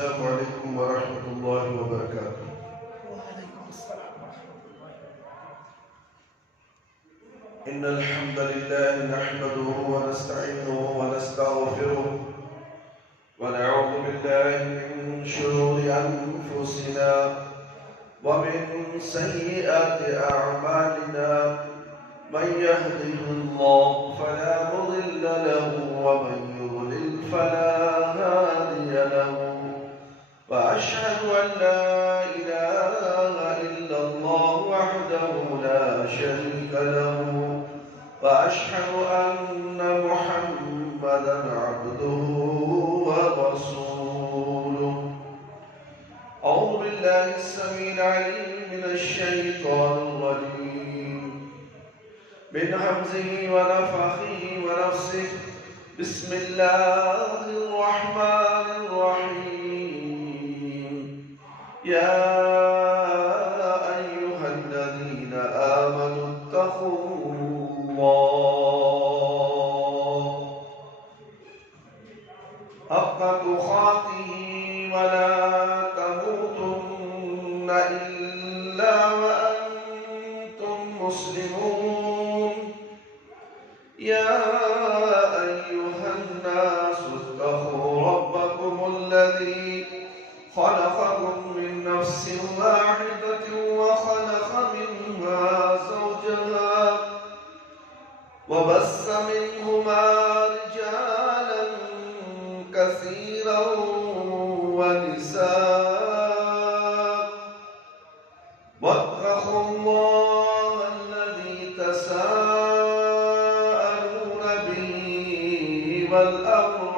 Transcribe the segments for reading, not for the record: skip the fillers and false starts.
السلام عليكم ورحمة الله وبركاته. وعليكم السلام ورحمة الله وبركاته. إن الحمد لله نحمده ونستعينه ونستغفره ونعوذ بالله من شرور أنفسنا ومن سيئات أعمالنا من يهده الله فلا مضل له ومن يضلل فلا هادي له وأشهد أن لا إله إلا الله وحده لا شريك له وأشهد أن محمدا عبده ورسوله. أعوذ بالله السميع العليم من الشيطان الرجيم من همزه ونفخه ونفسه. بسم الله الرحمن الرحيم. يا أيها الذين آمنوا اتقوا الله حق تقاته ولا تموتن إلا وأنتم مسلمون. يا أيها الناس اتقوا ربكم الذي خلقكم من نفس واحدة وخلق منها زوجها وبث منهما رجالا كثيرا ونساء واتقوا الله الذي تساءلون به والأرحام.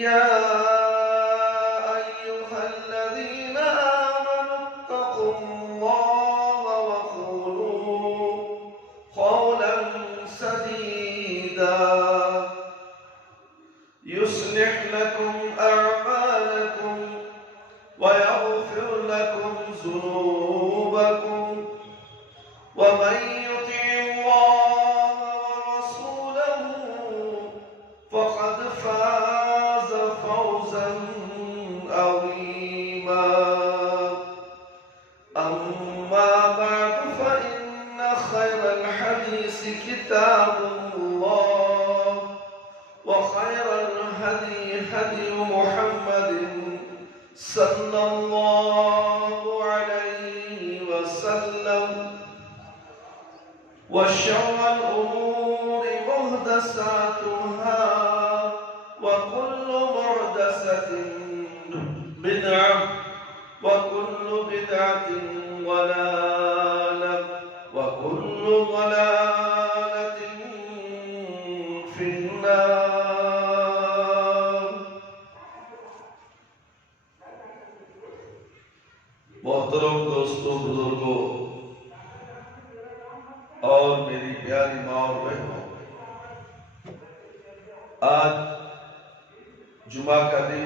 يا أيها الذين آمنوا اتقوا الله وقولوا قولا سديدا يصلح لكم أعمالكم ويغفر لكم ذنوبكم ومن يطع الله ورسوله فقد فاز فوزا عظيما. أما بعد فإن خير الحديث كتاب الله وخير الهدي هدي محمد صلى الله عليه وسلم وشر الأمور محدثاتها وكل محدثة بدعة وكل بدعة ضلالة وكل ضلالة في النار. محترم دوستوں، بزرگوں اور میری پیاری ماں اور بہنوں، آج جمعہ کا دن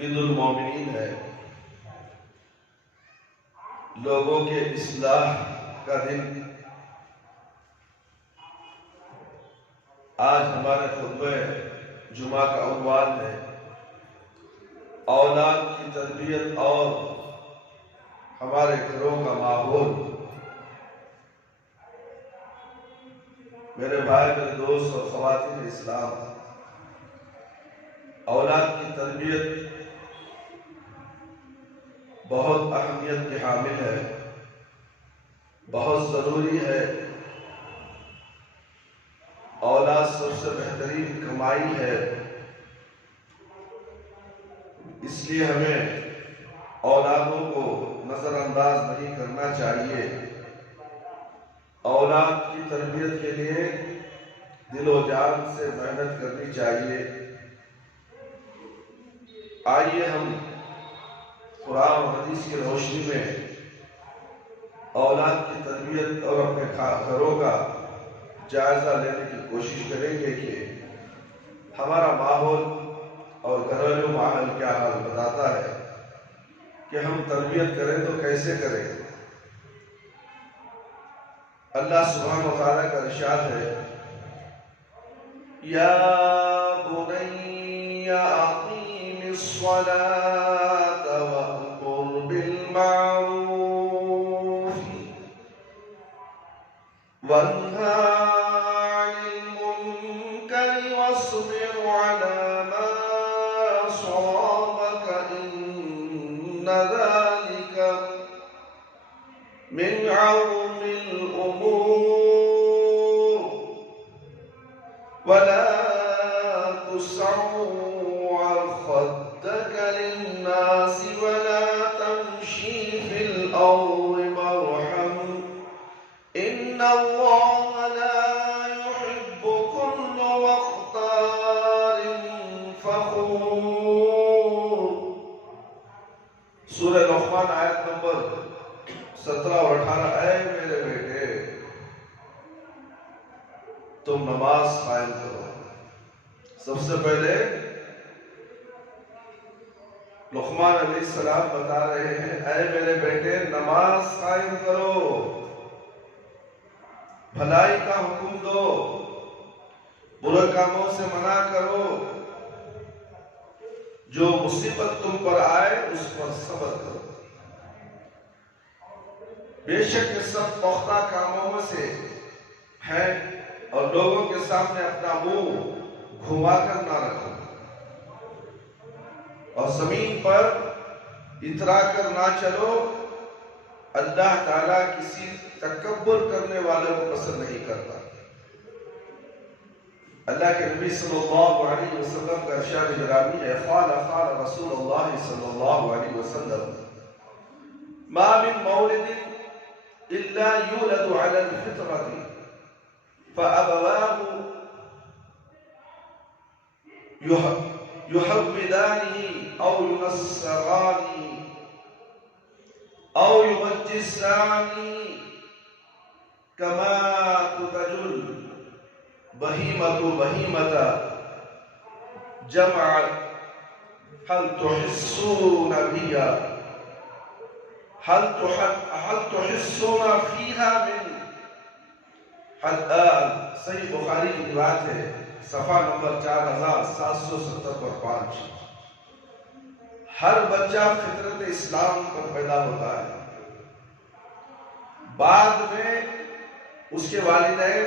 عید المومنین ہے، لوگوں کے اصلاح کا دن. آج ہمارے خطبہ جمعہ کا عنوان ہے اولاد کی تربیت اور ہمارے گھروں کا ماحول. میرے بھائی، میرے دوست اور خواتین اسلام، اولاد کی تربیت بہت اہمیت کی حامل ہے، بہت ضروری ہے. اولاد سب سے بہترین کمائی ہے، اس لیے ہمیں اولادوں کو نظر انداز نہیں کرنا چاہیے. اولاد کی تربیت کے لیے دل و جان سے محنت کرنی چاہیے. آئیے ہم قرآن و حدیث کی روشنی میں اولاد کی تربیت اور اپنے گھروں کا جائزہ لینے کی کوشش کریں گے کہ ہمارا ماحول اور گھریلو ماحول کیا حال بتاتا ہے کہ ہم تربیت کریں تو کیسے کریں. اللہ سبحانہ و تعالیٰ کا ارشاد ہے، یا بنی أقيم الصلاة وأمر بالمعروف وانهى عن المنكر واصبر على ما أصابك إن ذلك من عظم الأمور ولا تسعر خدك للناس ولا تمشي في الأرض مرحا إن الله لا يحب كل مختال فخور. سورہ لقمان آیت نمبر 17 اور 18. اے میرے بیٹے تم نماز قائم کرو. سب سے پہلے لقمان علیہ السلام بتا رہے ہیں اے میرے بیٹے نماز قائم کرو، بھلائی کا حکم دو، برے کاموں سے منع کرو، جو مصیبت تم پر آئے اس پر صبر کرو. بے شک یہ سب پختہ کاموں میں سے ہیں اور لوگوں کے سامنے اپنا منہ گھما کر نہ رکھو اور زمین پر اترا کر نہ چلو. اللہ تعالیٰ کسی تکبر کرنے والوں کو پسند نہیں کرتا. اللہ کے نبی صلی اللہ علیہ وسلم کا ارشاد گرامی ہے قال رسول اللہ صلی اللہ علیہ وسلم ما من مولد الا یولد علی الفطرۃ فابواه يحودانه أو ينصرانه أو يمجسانه كما تنتج البهيمة بهيمة جمع هل تحسون بها هل تحسون فيها من صحیح بخاری کی روایت ہے صفحہ نمبر 4775. ہر بچہ فطرت اسلام پر پیدا ہوتا ہے، بعد میں اس کے والدین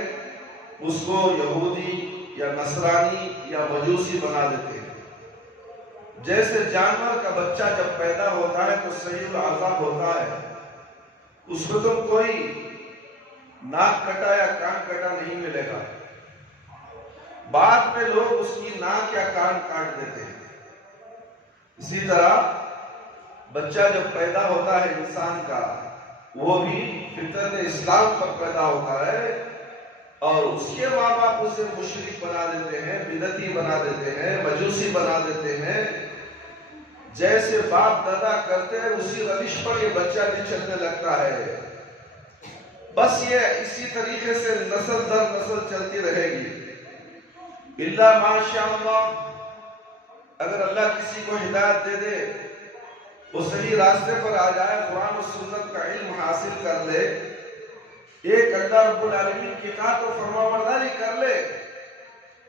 اس کو یہودی یا نصرانی یا مجوسی بنا دیتے ہیں. جیسے جانور کا بچہ جب پیدا ہوتا ہے تو صحیح العذاب ہوتا ہے، اس کو تم کوئی ناک کٹا یا کان کٹا نہیں ملے گا. بعد میں لوگ اس کی ناک یا کان کاٹ دیتے ہیں. اسی طرح بچہ جب پیدا ہوتا ہے انسان کا وہ بھی فطرت اسلام پر پیدا ہوتا ہے اور اس کے ماں باپ اسے مشرک بنا دیتے ہیں، بدعتی بنا دیتے ہیں، مجوسی بنا دیتے ہیں. جیسے باپ دادا کرتے ہیں اسی روش پر یہ بچہ بھی چلنے لگتا ہے. بس یہ اسی طریقے سے نسل در نسل چلتی رہے گی. اللہ ماشاء اللہ اگر اللہ کسی کو ہدایت دے دے وہ صحیح راستے پر آ جائے، قرآن و سنت کا علم حاصل کر لے، ایک اللہ رب العالمین کی اطاعت و فرمانبرداری کر لے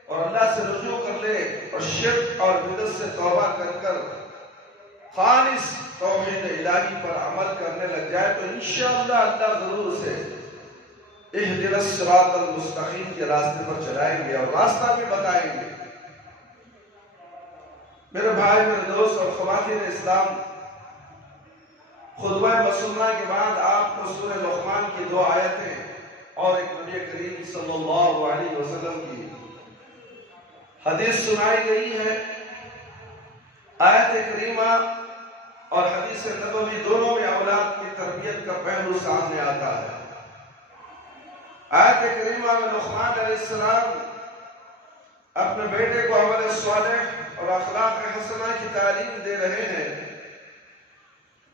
اور اللہ سے رجوع کر لے اور شرک اور بدعت سے توبہ کر کر خالص توحید الہی پر عمل کرنے لگ جائے تو انشاءاللہ اللہ ضرور اسے اہدنا الصراط المستقیم کے راستے پر چلائیں گے اور راستہ بھی بتائیں گے. میرے بھائی، میرے دوست اور خواتین اسلام، خطبہ مسنہ کے بعد آپ کو سورہ لقمان کی 2 آیتیں اور ایک نبی کریم صلی اللہ علیہ وسلم کی حدیث سنائی گئی ہے. آیت کریمہ اور حدیث نبوی دونوں میں اولاد کی تربیت کا پہلو سامنے آتا ہے. آیت کریمہ میں لقمان علیہ السلام اپنے بیٹے کو عمل صالح اور اخلاق حسنہ کی تعلیم دے رہے ہیں.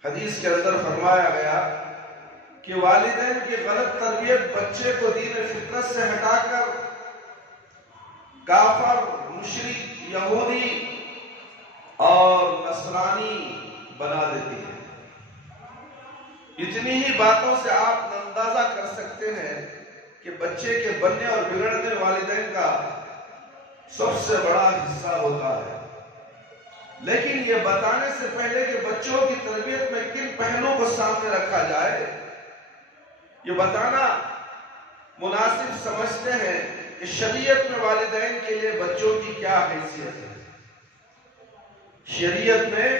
حدیث کے اندر فرمایا گیا کہ والدین کی غلط تربیت بچے کو دین فطرت سے ہٹا کر کافر، مشرک، یہودی اور نصرانی بنا دیتی ہے. اتنی ہی باتوں سے آپ اندازہ کر سکتے ہیں کہ بچے کے بننے اور بگڑنے والدین کا سب سے بڑا حصہ ہوتا ہے. لیکن یہ بتانے سے پہلے کہ بچوں کی تربیت میں کن پہلوؤں کو سامنے رکھا جائے، یہ بتانا مناسب سمجھتے ہیں کہ شریعت میں والدین کے لیے بچوں کی کیا حیثیت ہے۔ شریعت میں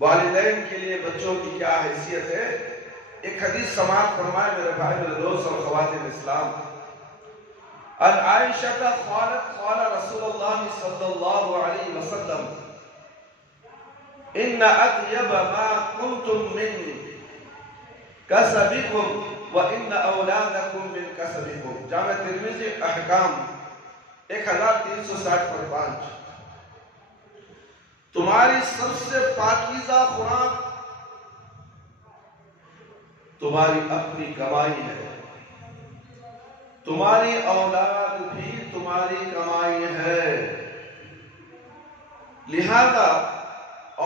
والدین کے لیے بچوں کی کیا حیثیت ہے۔ ایک حدیث سماعت فرمائے میرے بھائی، میرے دوست اور خواتین اسلام۔ عن عائشہ قالت قال رسول اللہ صلی اللہ علیہ وسلم ان اطیب ما کنتم من کسبکم وان اولادکم من کسبکم۔ جامع ترمذی احکام 1360/5۔ تمہاری سب سے پاکیزہ خوراک تمہاری اپنی کمائی ہے، تمہاری اولاد بھی تمہاری کمائی ہے، لہذا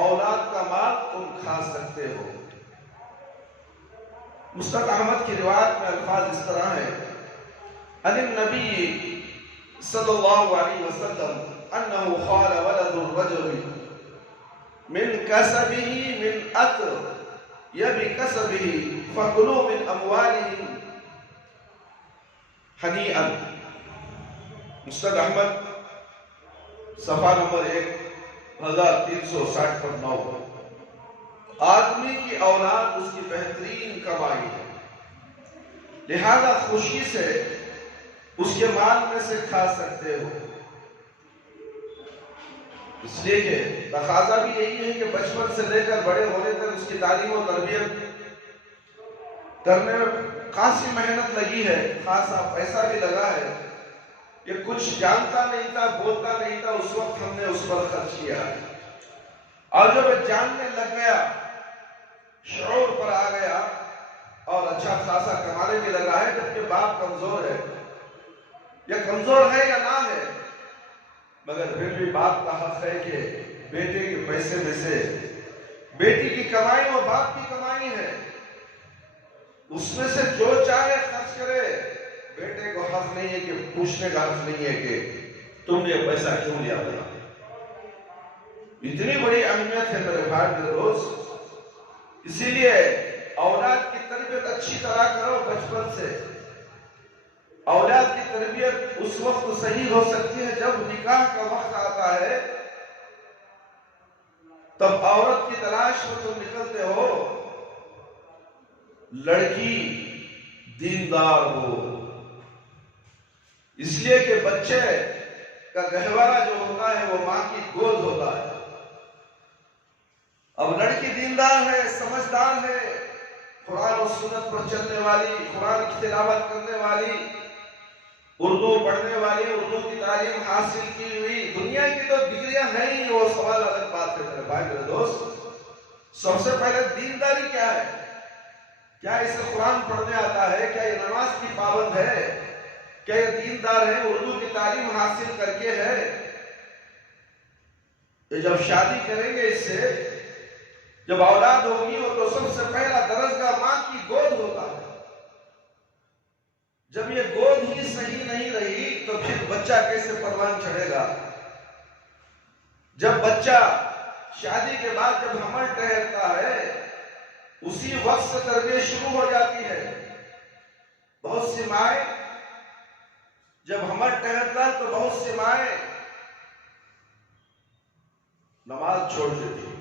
اولاد کا مال تم کھا سکتے ہو۔ مسند احمد کی روایت میں الفاظ اس طرح ہیں، ان النبی صلی اللہ علیہ وسلم انه قال ولد الرجل من کسبه من اطیب کسبه فکلوا من اموالهم ہنیئا۔ مسند احمد صفحہ نمبر 1360/9۔ آدمی کی اولاد اس کی بہترین کمائی ہے، لہذا خوشی سے اس کے مال میں سے کھا سکتے ہو۔ اس لیے کہ تقاضا بھی یہی ہے کہ بچپن سے لے کر بڑے ہونے تک اس کی تعلیم و تربیت کرنے میں خاصی محنت لگی ہے، خاصا پیسہ بھی لگا ہے، کہ کچھ جانتا نہیں تھا، بولتا نہیں تھا، اس وقت ہم نے اس پر خرچ کیا ہے، اور جب جاننے لگ گیا، شعور پر آ گیا اور اچھا خاصا کمانے بھی لگا ہے، جبکہ باپ کمزور ہے، یا کمزور ہے یا نہ ہے، مگر پھر بھی باپ کا حق ہے کہ بیٹے کے پیسے میں سے بیٹی کی کمائی اور باپ کی کمائی ہے، اس میں سے جو چاہے خرچ کرے۔ بیٹے کو حق نہیں ہے کہ پوچھنے کا حق نہیں ہے کہ تم نے یہ پیسہ کیوں لیا بنا۔ اتنی بڑی اہمیت ہے میرے بھائی میرے دوست، اسی لیے اولاد کی تربیت اچھی طرح کرو بچپن سے۔ اولاد کی تربیت اس وقت صحیح ہو سکتی ہے جب نکاح کا وقت آتا ہے، تب عورت کی تلاش میں تم نکلتے ہو، لڑکی دیندار ہو، اس لیے کہ بچے کا گہوارہ جو ہوتا ہے وہ ماں کی گود ہوتا ہے۔ اب لڑکی دیندار ہے، سمجھدار ہے، قرآن و سنت پر چلنے والی، قرآن کی تلاوت کرنے والی، اردو پڑھنے والی، اردو کی تعلیم حاصل کی ہوئی، دنیا کی تو ڈگریاں ہیں ہی، وہ سوال الگ بات ہے میرے بھائی میرے دوست۔ سب سے پہلے دینداری کیا ہے؟ کیا اسے قرآن پڑھنے آتا ہے؟ کیا یہ نماز کی پابند ہے؟ کیا یہ دیندار ہے؟ اردو کی تعلیم حاصل کر کے ہے؟ یہ جب شادی کریں گے اس سے، جب اولاد ہوگی، وہ تو سب سے پہلا درسگاہ ماں کی گود ہوتا ہے۔ جب یہ گود ہی صحیح نہیں رہی تو پھر بچہ کیسے پروان چڑھے گا؟ جب بچہ شادی کے بعد جب حمل ٹھہرتا ہے، اسی وقت سے تربیت شروع ہو جاتی ہے۔ بہت سی مائیں جب حمل ٹھہرتا ہے تو بہت سی مائیں نماز چھوڑ دیتی ہیں،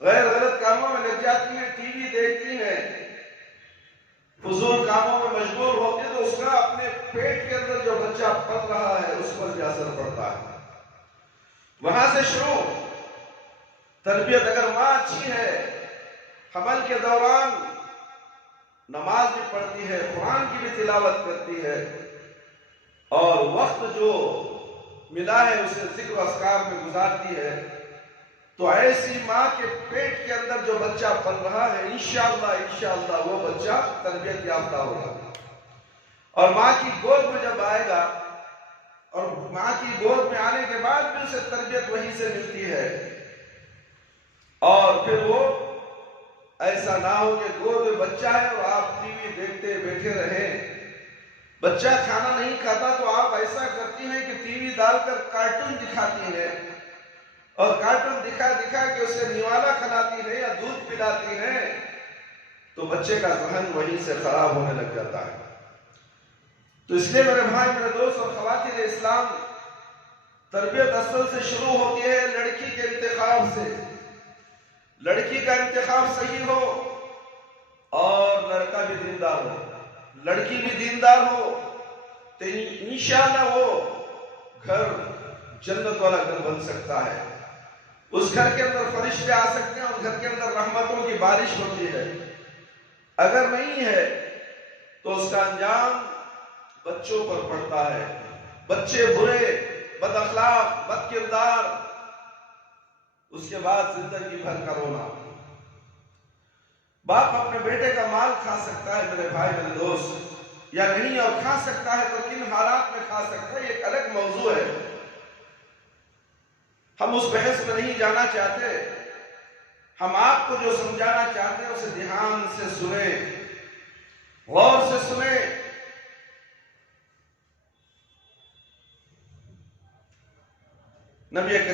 غیر غلط کاموں میں لگ جاتی ہیں، ٹی وی دیکھتی ہیں، فضول کاموں میں مشغول ہوتی ہے، تو اس کا اپنے پیٹ کے اندر جو بچہ پل رہا ہے اس پر بھی اثر پڑتا ہے۔ وہاں سے شروع تربیت۔ اگر ماں اچھی ہے، حمل کے دوران نماز بھی پڑھتی ہے، قرآن کی بھی تلاوت کرتی ہے، اور وقت جو ملا ہے اسے ذکر و اذکار میں گزارتی ہے، تو ایسی ماں کے پیٹ کے اندر جو بچہ پل رہا ہے، انشاءاللہ وہ بچہ تربیت یافتہ ہوگا، اور ماں کی گود میں جب آئے گا، اور ماں کی گود میں آنے کے بعد بھی اسے تربیت وہیں سے ملتی ہے، اور پھر وہ ایسا نہ ہو کہ گود میں بچہ ہے اور آپ ٹی وی دیکھتے بیٹھے رہیں، بچہ کھانا نہیں کھاتا تو آپ ایسا کرتی ہیں کہ ٹی وی ڈال کر کارٹون دکھاتی ہیں، اور کارٹون دکھا دکھا کے اسے نوالا کھلاتی ہے یا دودھ پلاتی ہیں، تو بچے کا ذہن وہیں سے خراب ہونے لگ جاتا ہے۔ تو اس لیے میرے بھائی، میرے دوست اور خواتین اسلام، تربیت اصل سے شروع ہوتی ہے لڑکی کے انتخاب سے۔ لڑکی کا انتخاب صحیح ہو اور لڑکا بھی دیندار ہو، لڑکی بھی دیندار ہو، تو انشاءاللہ وہ گھر جنت والا گھر بن سکتا ہے۔ اس گھر کے اندر فرشتے آ سکتے ہیں، اس گھر کے اندر رحمتوں کی بارش ہوتی ہے۔ اگر نہیں ہے تو اس کا انجام بچوں پر پڑتا ہے۔ بچے برے، بد اخلاق، بد کردار، اس کے بعد زندگی بھر کا رونا۔ باپ اپنے بیٹے کا مال کھا سکتا ہے میرے بھائی، میرے دوست، یا نہیں، اور کھا سکتا ہے تو کن حالات میں کھا سکتا ہے، یہ ایک الگ موضوع ہے۔ ہم اس بحث میں نہیں جانا چاہتے۔ ہم آپ کو جو سمجھانا چاہتے ہیں اسے دھیان سے سنیں، غور سے سنیں۔ نبی کے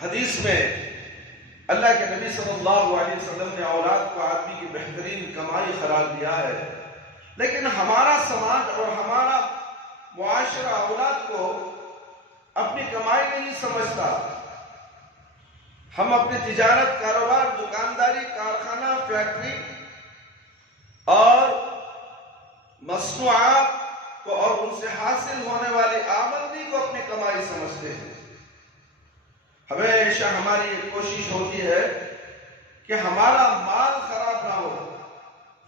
حدیث میں اللہ کے نبی صلی اللہ علیہ وسلم نے اولاد کو آدمی کی بہترین کمائی قرار دیا ہے، لیکن ہمارا سماج اور ہمارا معاشرہ اولاد کو اپنی کمائی نہیں سمجھتا۔ ہم اپنی تجارت، کاروبار، دکانداری، کارخانہ، فیکٹری اور مصنوعات کو اور ان سے حاصل ہونے والی آمدنی کو اپنی کمائی سمجھتے ہیں۔ ہمیشہ ہماری یہ کوشش ہوتی ہے کہ ہمارا مال خراب نہ ہو،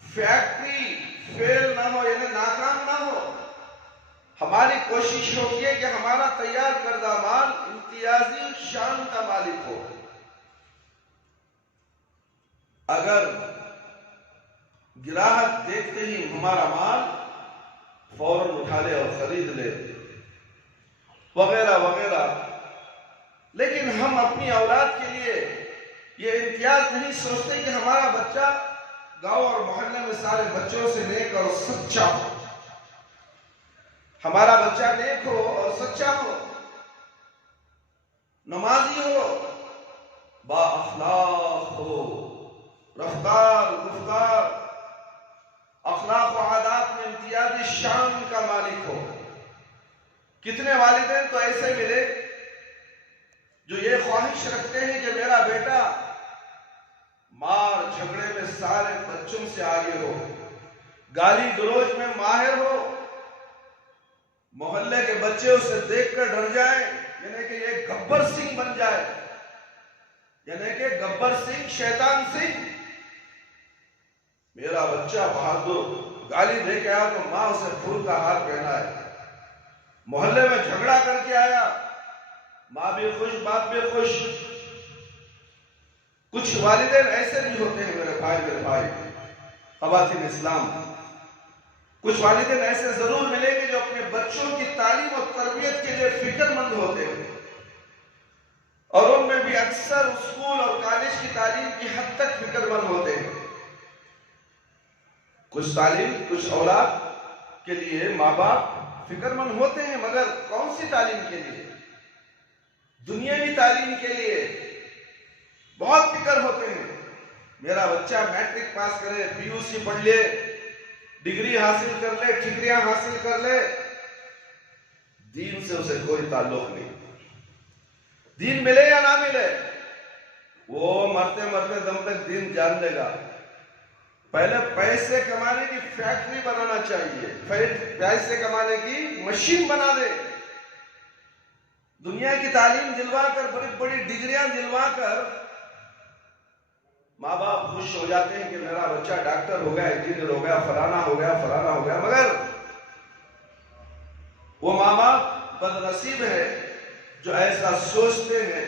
فیکٹری فیل نہ ہو، یعنی ناکام نہ ہو۔ ہماری کوشش ہوتی ہے کہ ہمارا تیار کردہ مال امتیازی شان کا مالک ہو۔ اگر گراہک دیکھتے ہی ہمارا مال فوراً اٹھا لے اور خرید لے، وغیرہ وغیرہ، لیکن ہم اپنی اولاد کے لیے یہ امتیاز نہیں سوچتے کہ ہمارا بچہ گاؤں اور محلے میں سارے بچوں سے نیک اور سچا ہو، ہمارا بچہ نیک ہو اور سچا ہو، نمازی ہو، با اخلاق ہو، رفتار گفتار اخلاق و عادات میں امتیازی شان کا مالک ہو۔ کتنے والدین تو ایسے ملے جو یہ خواہش رکھتے ہیں کہ میرا بیٹا مار جھگڑے میں سارے بچوں سے آگے ہو، گالی گلوچ میں ماہر ہو، محلے کے بچے اسے دیکھ کر ڈر جائیں، یعنی کہ یہ گبر سنگھ بن جائے، یعنی کہ گبر سنگھ، شیطان سنگھ۔ میرا بچہ بہادر، گالی دے کے آیا تو ماں اسے پھول کا ہار پہنا ہے، محلے میں جھگڑا کر کے آیا، ماں بھی خوش، باپ بھی خوش۔ کچھ والدین ایسے بھی ہوتے ہیں میرے بھائی خواتین اسلام، کچھ والدین ایسے ضرور ملیں گے جو اپنے بچوں کی تعلیم اور تربیت کے لیے فکر مند ہوتے ہیں، اور ان میں بھی اکثر اسکول اور کالج کی تعلیم کی حد تک فکر مند ہوتے ہیں۔ کچھ اولاد کے لیے ماں باپ فکر مند ہوتے ہیں، مگر کون سی تعلیم کے لیے؟ دنیاوی تعلیم کے لیے بہت فکر ہوتے ہیں۔ میرا بچہ میٹرک پاس کرے، پی یو سی پڑھ لے، ڈگری حاصل کر لے، ٹھکریاں حاصل کر لے، دین سے اسے کوئی تعلق نہیں۔ دین ملے یا نہ ملے، وہ مرتے مرتے دم تک دین جان لے گا۔ پہلے پیسے کمانے کی فیکٹری بنانا چاہیے، پیسے کمانے کی مشین بنا دے، دنیا کی تعلیم دلوا کر، بڑی بڑی ڈگریاں دلوا کر ماں باپ خوش ہو جاتے ہیں کہ میرا بچہ ڈاکٹر ہو گیا، انجینئر ہو گیا، فلانا ہو گیا، فلانا ہو گیا، مگر وہ ماں باپ بد نصیب ہے جو ایسا سوچتے ہیں۔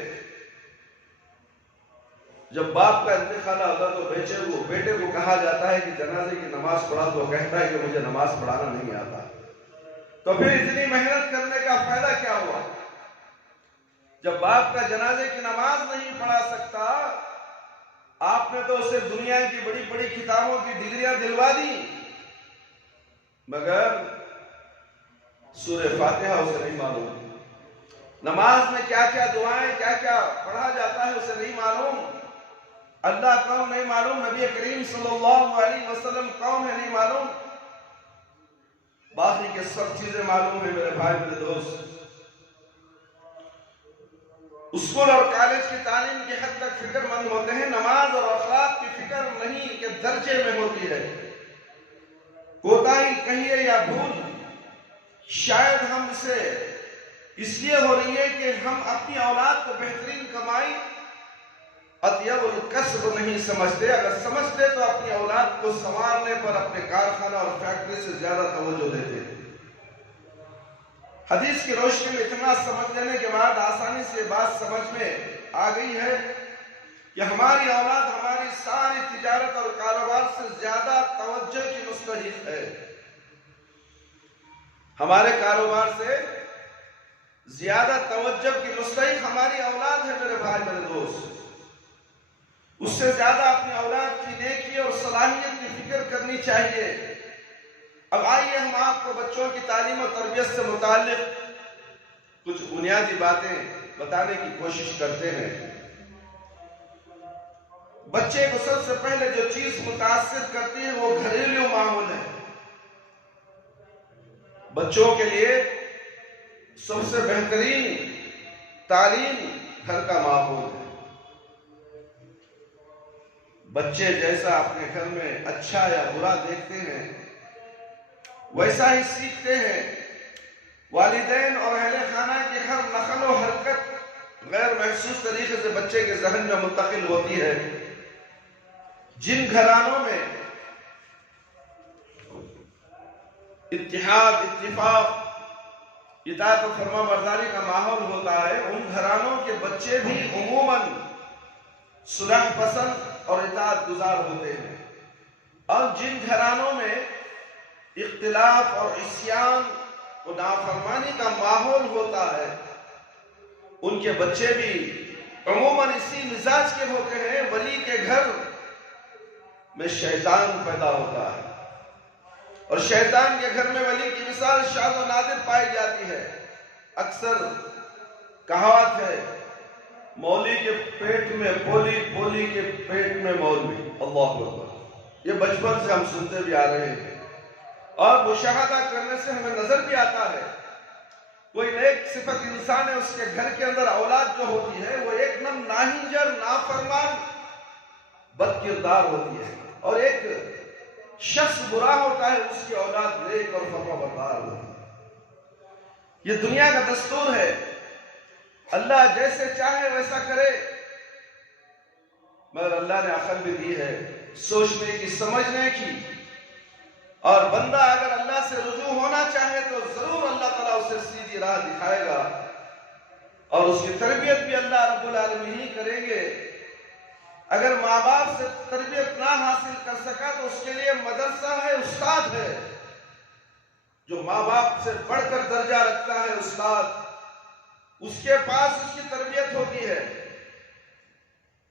جب باپ کا انتقال ہوتا تو بیٹے کو کہا جاتا ہے کہ جنازے کی نماز پڑھا، تو کہتا ہے کہ مجھے نماز پڑھانا نہیں آتا۔ تو پھر اتنی محنت کرنے کا فائدہ کیا ہوا؟ جب باپ کا جنازے کی نماز نہیں پڑھا سکتا، آپ نے تو اسے دنیا کی بڑی بڑی کتابوں کی ڈگریاں دلوا دی، مگر سورہ فاتحہ اسے نہیں معلوم، نماز میں کیا کیا دعائیں کیا کیا پڑھا جاتا ہے اسے نہیں معلوم، اللہ کون نہیں معلوم، نبی کریم صلی اللہ علیہ وسلم کون ہے نہیں معلوم، باقی کے سب چیزیں معلوم ہیں میرے بھائی میرے دوست۔ اسکول اور کالج کی تعلیم کی حد تک فکر مند ہوتے ہیں، نماز اور اخلاق کی فکر نہیں کہ درجے میں ہوتی ہے، کوتاہی کہیے یا بھول شاید ہم سے اس لیے ہو رہی ہے کہ ہم اپنی اولاد کو بہترین کمائی اطیب الکسب نہیں سمجھتے، اگر سمجھتے تو اپنی اولاد کو سنوارنے پر اپنے کارخانہ اور فیکٹری سے زیادہ توجہ دیتے۔ حدیث کی روشنی میں اتنا سمجھ لینے کے بعد آسانی سے بات سمجھ میں آ گئی ہے کہ ہماری اولاد ہماری ساری تجارت اور کاروبار سے زیادہ توجہ کی مستحق ہے، ہمارے کاروبار سے زیادہ توجہ کی مستحق ہماری اولاد ہے میرے بھائی میرے دوست، اس سے زیادہ اپنی اولاد کی نیکی اور صلاحیت کی فکر کرنی چاہیے۔ اب آئیے ہم آپ کو بچوں کی تعلیم و تربیت سے متعلق کچھ بنیادی باتیں بتانے کی کوشش کرتے ہیں۔ بچے کو سب سے پہلے جو چیز متاثر کرتی ہے وہ گھریلو ماحول ہے۔ بچوں کے لیے سب سے بہترین تعلیم گھر کا ماحول ہے۔ بچے جیسا اپنے گھر میں اچھا یا برا دیکھتے ہیں ویسا ہی سیکھتے ہیں۔ والدین اور اہل خانہ کی ہر نقل و حرکت غیر محسوس طریقے سے بچے کے ذہن میں منتقل ہوتی ہے۔ جن گھرانوں میں اتحاد، اتفاق، اطاعت و فرما برداری کا ماحول ہوتا ہے، ان گھرانوں کے بچے بھی عموماً صلح پسند اور اطاعت گزار ہوتے ہیں، اور جن گھرانوں میں اختلاف اور عصیان و نافرمانی کا ماحول ہوتا ہے ان کے بچے بھی عموماً اسی مزاج کے ہوتے ہیں۔ ولی کے گھر میں شیطان پیدا ہوتا ہے، اور شیطان کے گھر میں ولی کی مثال شاذ و نادر پائی جاتی ہے۔ اکثر کہاوت ہے، مولوی کے پیٹ میں پولی، پولی کے پیٹ میں مولوی، اللہ اکبر۔ یہ بچپن سے ہم سنتے بھی آ رہے ہیں اور مشاہدہ کرنے سے ہمیں نظر بھی آتا ہے۔ کوئی نیک صفت انسان ہے، اس کے گھر کے اندر اولاد جو ہوتی ہے وہ ایک دم ناہنجر، نافرمان، بد کردار ہوتی ہے، اور ایک شخص برا ہوتا ہے اس کی اولاد نیک اور فرما بردار ہوتی ہے۔ یہ دنیا کا دستور ہے، اللہ جیسے چاہے ویسا کرے، مگر اللہ نے عقل بھی دی ہے سوچنے کی، سمجھنے کی، اور بندہ اگر اللہ سے رجوع ہونا چاہے تو ضرور اللہ تعالیٰ اسے سیدھی راہ دکھائے گا، اور اس کی تربیت بھی اللہ رب العالمین ہی کریں گے۔ اگر ماں باپ سے تربیت نہ حاصل کر سکا تو اس کے لیے مدرسہ ہے، استاد ہے، جو ماں باپ سے بڑھ کر درجہ رکھتا ہے، استاد، اس کے پاس اس کی تربیت ہوتی ہے۔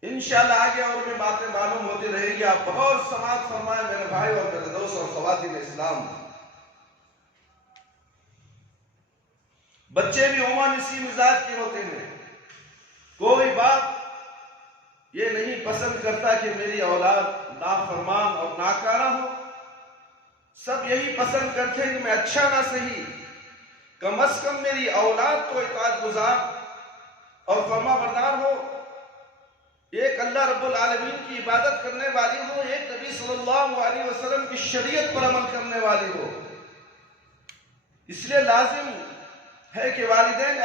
انشاءاللہ آگے اور بھی باتیں معلوم ہوتی رہے گی۔ آپ بہت سماعت فرمائیں میرے بھائی اور میرے دوست اور خواتین اسلام۔ بچے بھی عموماً اسی مزاج کے ہوتے ہیں، کوئی باپ یہ نہیں پسند کرتا کہ میری اولاد نافرمان اور ناکارہ ہو، سب یہی پسند کرتے ہیں کہ میں اچھا نہ صحیح کم از کم میری اولاد تو اطاعت گزار اور فرما بردار ہو، ایک اللہ رب العالمین کی عبادت کرنے والی ہو، ایک نبی صلی اللہ علیہ وسلم کی شریعت پر عمل کرنے والی ہو۔ اس لیے لازم ہے کہ والدین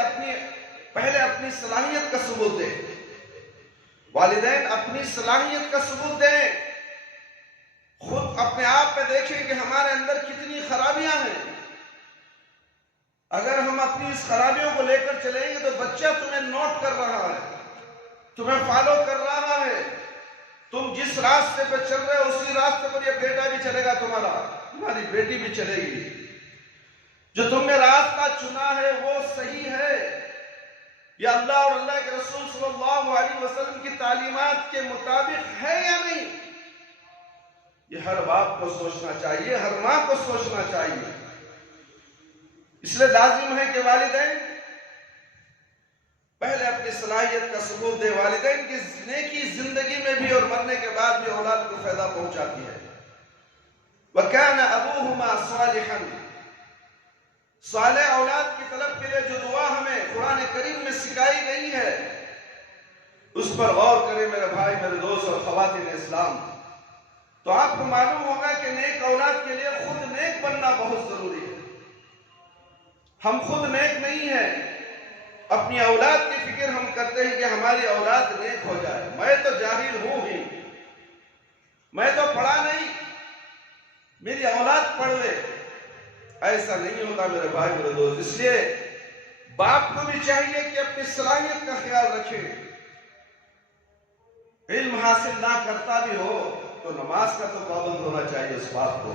پہلے اپنی صلاحیت کا ثبوت دیں، والدین اپنی صلاحیت کا ثبوت دیں، خود اپنے آپ پہ دیکھیں کہ ہمارے اندر کتنی خرابیاں ہیں۔ اگر ہم اپنی اس خرابیوں کو لے کر چلیں گے تو بچہ تمہیں نوٹ کر رہا ہے، تمہیں فالو کر رہا ہے، تم جس راستے پہ چل رہے ہو اسی راستے پر یہ بیٹا بھی چلے گا، تمہاری بیٹی بھی چلے گی۔ جو تم نے راستہ چنا ہے وہ صحیح ہے، یہ اللہ اور اللہ کے رسول صلی اللہ علیہ وسلم کی تعلیمات کے مطابق ہے یا نہیں، یہ ہر باپ کو سوچنا چاہیے، ہر ماں کو سوچنا چاہیے۔ اس لیے لازم ہے کہ والدین پہلے اپنی صلاحیت کا ثبوت دے. والدین کی نیکی زندگی میں بھی اور مرنے کے بعد بھی اولاد کو فائدہ پہنچاتی ہے. وَكَانَ أَبُوهُمَا صَالِحًا. صالح اولاد کی طلب کے لیے جو دعا ہمیں قرآن کریم میں سکھائی گئی ہے اس پر غور کریں میرے بھائی، میرے دوست اور خواتین اسلام. تو آپ کو معلوم ہوگا کہ نیک اولاد کے لیے خود نیک بننا بہت ضروری ہے. ہم خود نیک نہیں ہیں، اپنی اولاد کی فکر ہم کرتے ہیں کہ ہماری اولاد نیک ہو جائے. میں تو جاہل ہوں ہی، میں تو پڑھا نہیں، میری اولاد پڑھ لے. ایسا نہیں ہوتا میرے بھائی، میرے دوست. اس لیے باپ کو بھی چاہیے کہ اپنی صلاحیت کا خیال رکھے. علم حاصل نہ کرتا بھی ہو تو نماز کا تو پابند ہونا چاہیے. اس بات کو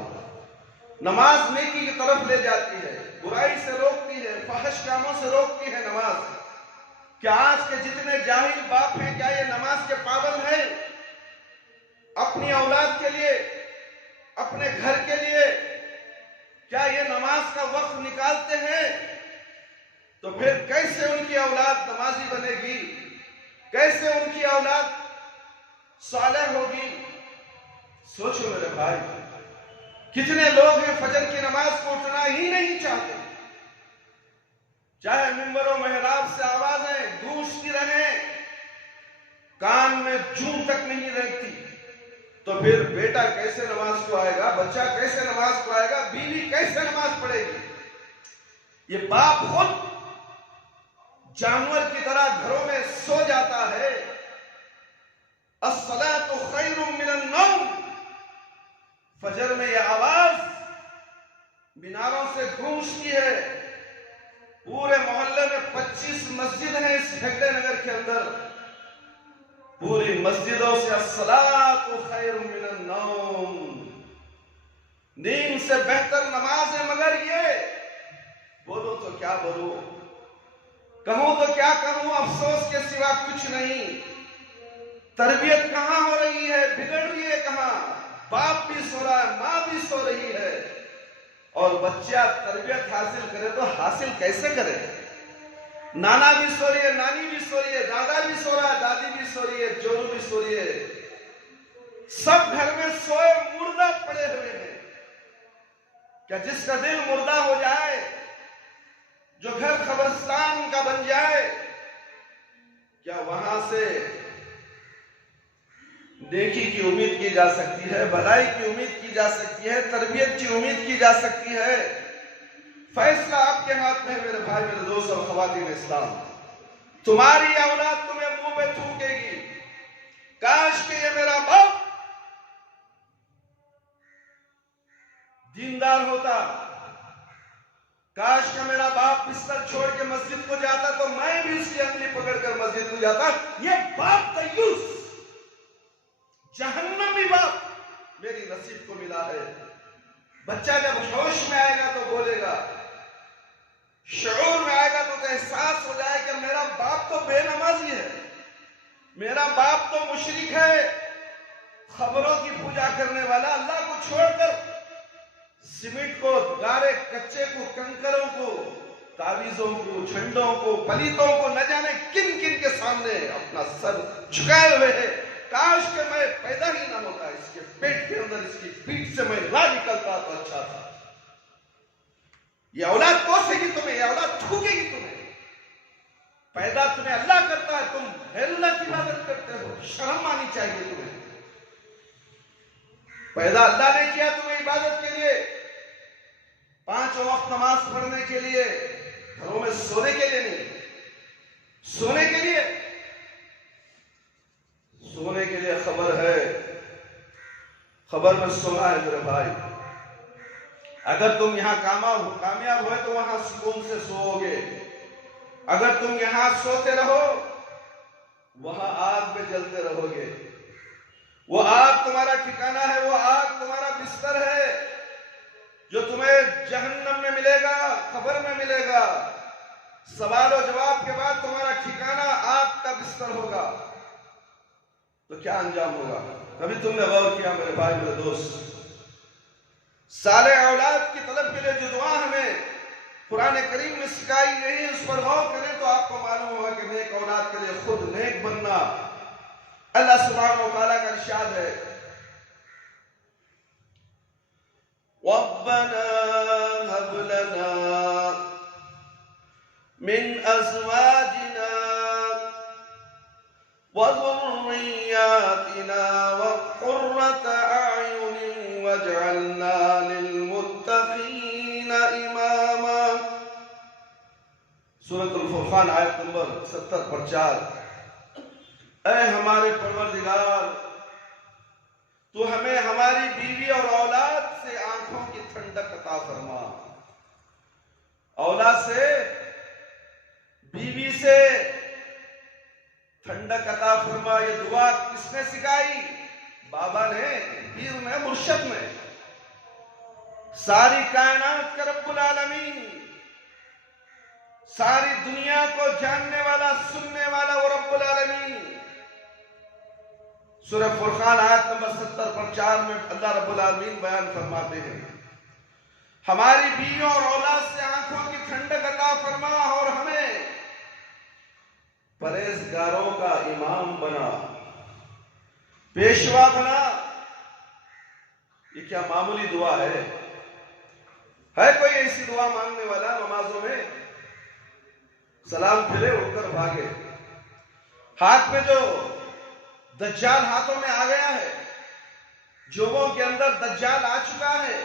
نماز نیکی کی طرف لے جاتی ہے، برائی سے روکتی ہے، فحش کاموں سے روکتی ہے نماز. کیا آج کے جتنے جاہل باپ ہیں کیا یہ نماز کے پابند ہیں؟ اپنی اولاد کے لیے، اپنے گھر کے لیے کیا یہ نماز کا وقت نکالتے ہیں؟ تو پھر کیسے ان کی اولاد نمازی بنے گی؟ کیسے ان کی اولاد صالح ہوگی؟ سوچو میرے بھائی، کتنے لوگ ہیں فجر کی نماز کو اٹھنا ہی نہیں چاہتے. چاہے منبر و محراب سے آوازیں گونجتی رہیں، کان میں جوں تک نہیں رہتی. تو پھر بیٹا کیسے نماز کو آئے گا؟ بچہ کیسے نماز کو آئے گا؟ بیوی کیسے نماز پڑھے گی؟ یہ باپ خود جانور کی طرح گھروں میں سو جاتا ہے. الصلاۃ خیر من النوم. فجر میں یہ آواز میناروں سے گونجتی ہے. پورے محلے میں 25 مسجد ہیں اس ہگڑے نگر کے اندر. پوری مسجدوں سے الصلاۃ خیر من النوم، نیند سے بہتر نماز ہے. مگر یہ بولو تو کیا بولو، کہوں تو کیا کہوں، افسوس کے سوا کچھ نہیں. تربیت کہاں ہو رہی ہے، بگڑ رہی ہے کہاں؟ باپ بھی سو رہا ہے، ماں بھی سو رہی ہے. اور بچہ تربیت حاصل کرے تو حاصل کیسے کرے؟ نانا بھی سو رہی ہے، نانی بھی سو رہی ہے، دادا بھی سو رہا ہے، دادی بھی سو رہی ہے، جورو بھی سو رہی ہے. سب گھر میں سوئے مردہ پڑے ہوئے ہیں. کیا جس کا دل مردہ ہو جائے، جو گھر قبرستان کا بن جائے، کیا وہاں سے نیکی کی امید کی جا سکتی ہے، بھلائی کی امید کی جا سکتی ہے، تربیت کی امید کی جا سکتی ہے؟ فیصلہ آپ کے ہاتھ میں ہے میرے بھائی، میرے دوست اور خواتین اسلام. تمہاری اولاد تمہیں منہ پہ تھوکے گی. کاش کہ یہ میرا باپ دیندار ہوتا، کاش کہ میرا باپ بستر چھوڑ کے مسجد کو جاتا تو میں بھی اس کی انگلی پکڑ کر مسجد کو جاتا. یہ باپ دیوس، جہنمی باپ میری نصیب کو ملا ہے. بچہ جب ہوش میں آئے گا تو بولے گا، شعور میں آئے گا تو احساس ہو جائے کہ میرا باپ تو بے نمازی ہے، میرا باپ تو مشرک ہے، خبروں کی پوجا کرنے والا، اللہ کو چھوڑ کر سیمنٹ کو، گارے کچے کو، کنکروں کو، تعویذوں کو، جھنڈوں کو، پلیتوں کو، نہ جانے کن کن کے سامنے اپنا سر جھکائے ہوئے ہے. کاش کہ میں پیدا ہی نہ ہوتا، اس کے پیٹ کے اندر اس کی پیٹ سے میں نہ نکلتا تو اچھا تھا. یہ اولاد کوسے گی تمہیں، یہ اولاد تھوکے گی تمہیں. پیدا تمہیں اللہ کرتا ہے، تم غیر اللہ کی عبادت کرتے ہو. شرم آنی چاہیے تمہیں. پیدا اللہ نے کیا تمہیں عبادت کے لیے، 5 وقت نماز پڑھنے کے لیے، گھروں میں سونے کے لیے نہیں. سونے کے لیے، سونے کے لیے خبر ہے، خبر میں سونا ہے میرے بھائی. اگر تم یہاں کامیاب ہوئے تو وہاں سکون سے سو گے. اگر تم یہاں سوتے رہو وہاں آگ میں جلتے رہو گے. وہ آگ تمہارا ٹھکانہ ہے، وہ آگ تمہارا بستر ہے جو تمہیں جہنم میں ملے گا، قبر میں ملے گا. سوال و جواب کے بعد تمہارا ٹھکانہ آگ کا بستر ہوگا. تو کیا انجام ہوگا؟ کبھی تم نے غور کیا میرے بھائی، میرے دوست؟ صالح اولاد کی طلب کے لیے جو دعا ہمیں قرآن کریم میں سکھائی گئی، اس پر غور کریں تو آپ کو معلوم ہوگا کہ نیک اولاد کے لیے خود نیک بننا۔ اللہ سبحانہ و تعالیٰ کا ارشاد ہے، رَبَّنَا هَبْ لَنَا مِنْ أَزْوَاجِنَا وَذُرِّيَّاتِنَا قُرَّةَ أَعْيُنٍ وَاجْعَلْنَا لِلْمُتَّقِينَ إِمَامًا۔ سورۃ الفرقان آیت نمبر 70 پر 4۔ اے ہمارے پروردگار، تو ہمیں ہماری بیوی اور اولاد سے آنکھوں کی ٹھنڈک عطا فرما۔ اولاد سے، بیوی سے ٹھنڈک عطا فرما۔ یہ دعا کس نے سکھائی؟ بابا نے، پیر نے، مرشد نے۔ ساری کائنات کا رب العالمین، ساری دنیا کو جاننے والا، سننے والا وہ رب العالمین۔ سورہ فرقان آیت نمبر 70 پر 4 میں اللہ رب العالمین بیان فرماتے ہیں، ہماری بیویوں اور اولاد سے آنکھوں کی ٹھنڈک عطا فرما اور ہمیں پرہیزگاروں کا امام بنا، پیشوا بنا۔ یہ کیا معمولی دعا ہے؟ کوئی ایسی دعا مانگنے والا نمازوں میں سلام پھرے اٹھ کر بھاگے؟ ہاتھ میں جو دجال ہاتھوں میں آ گیا ہے، جوبوں کے اندر دجال آ چکا ہے،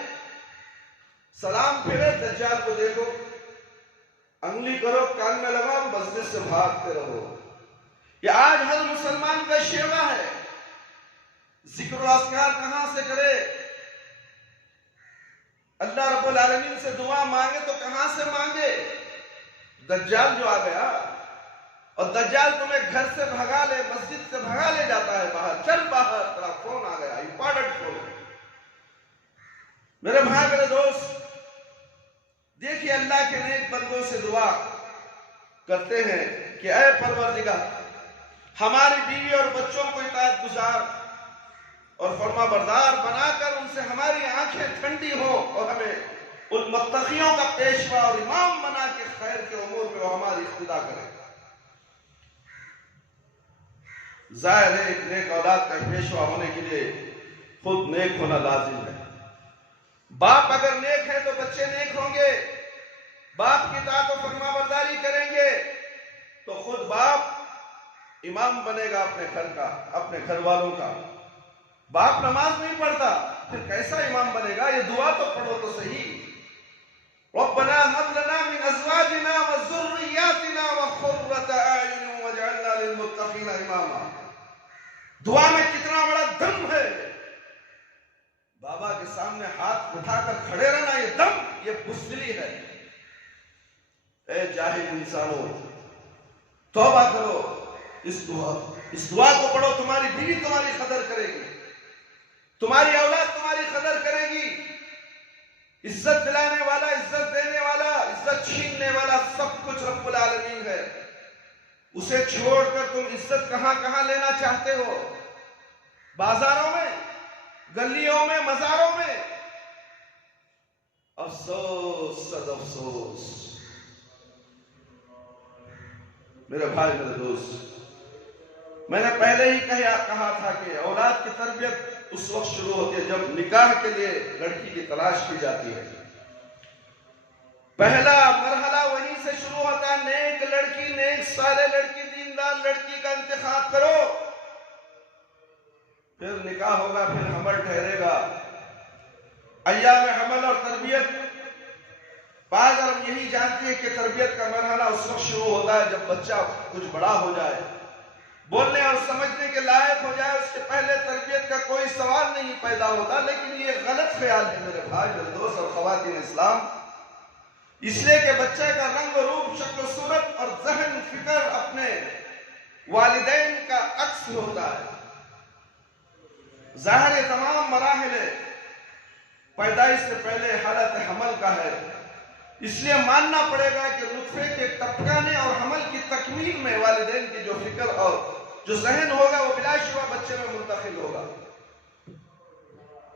سلام پھرے دجال کو دیکھو، انگلی کرو کان میں لگاؤ، مسجد سے بھاگتے رہو۔ یہ آج ہر مسلمان کا شیوا ہے۔ ذکر و اذکار کہاں سے کرے؟ اللہ رب العالمین سے دعا مانگے تو کہاں سے مانگے؟ دجال جو آ گیا، اور دجال تمہیں گھر سے بھگا لے، مسجد سے بھگا لے جاتا ہے باہر، چل باہر، تیرا فون آ گیا، امپورٹنٹ فون۔ میرے بھائی، میرے دوست، دیکھیے اللہ کے نیک بندوں سے دعا کرتے ہیں کہ اے پروردگار، ہماری بیوی اور بچوں کو اطاعت گزار اور فرما بردار بنا کر ان سے ہماری آنکھیں ٹھنڈی ہو، اور ہمیں ان متقیوں کا پیشوا اور امام بنا کے خیر کے امور میں وہ ہماری اقتدا کرے۔ ظاہر ہے ایک نیک اولاد کا پیشوا ہونے کے لیے خود نیک ہونا لازم ہے۔ باپ اگر نیک ہے تو بچے نیک ہوں گے، باپ کی اطاعت و فرما برداری کریں گے تو خود باپ امام بنے گا اپنے گھر کا، اپنے گھر والوں کا۔ باپ نماز نہیں پڑھتا پھر کیسا امام بنے گا؟ یہ دعا تو پڑھو تو صحیح، ربنا هب لنا من ازواجنا وذرياتنا قرة اعين واجعلنا للمتقين اماما۔ دعا میں کتنا بڑا دم ہے! بابا کے سامنے ہاتھ اٹھا کر کھڑے رہنا، یہ دم، یہ بزدلی ہے۔ اے جاہل انسانوں، توبہ کرو، اس دعا کو پڑھو، تمہاری بیوی تمہاری قدر کرے گی، تمہاری اولاد تمہاری قدر کرے گی۔ عزت دلانے والا، عزت دینے والا، عزت چھیننے والا سب کچھ رب العالمین ہے۔ اسے چھوڑ کر تم عزت کہاں کہاں لینا چاہتے ہو؟ بازاروں میں، گلیوں میں، مزاروں میں۔ افسوس، صد افسوس۔ میرے بھائی، میرے دوست، میں نے پہلے ہی کہا تھا کہ اولاد کی تربیت اس وقت شروع ہوتی ہے جب نکاح کے لیے لڑکی کی تلاش کی جاتی ہے۔ پہلا مرحلہ وہیں سے شروع ہوتا ہے، نیک لڑکی، نیک صالح لڑکی، دیندار لڑکی کا انتخاب کرو، پھر نکاح ہوگا، پھر حمل ٹھہرے گا۔ ایام حمل اور تربیت، بعض عرب یہی جانتی ہے کہ تربیت کا مرحلہ اس وقت شروع ہوتا ہے جب بچہ کچھ بڑا ہو جائے، بولنے اور سمجھنے کے لائق ہو جائے، اس سے پہلے تربیت کا کوئی سوال نہیں پیدا ہوتا۔ لیکن یہ غلط خیال ہے میرے بھائی، میرے دوست اور خواتین اسلام، اس لیے کہ بچے کا رنگ و روپ، شکل و صورت اور ذہن فکر اپنے والدین کا عکس ہوتا ہے۔ ظاہر تمام مراحل پیدائش سے پہلے حالت حمل کا ہے، اس لیے ماننا پڑے گا کہ نطفے کے ٹپکانے اور حمل کی تکمیل میں والدین کی جو فکر اور جو ذہن ہوگا وہ بلا شبہ بچے میں منتقل ہوگا۔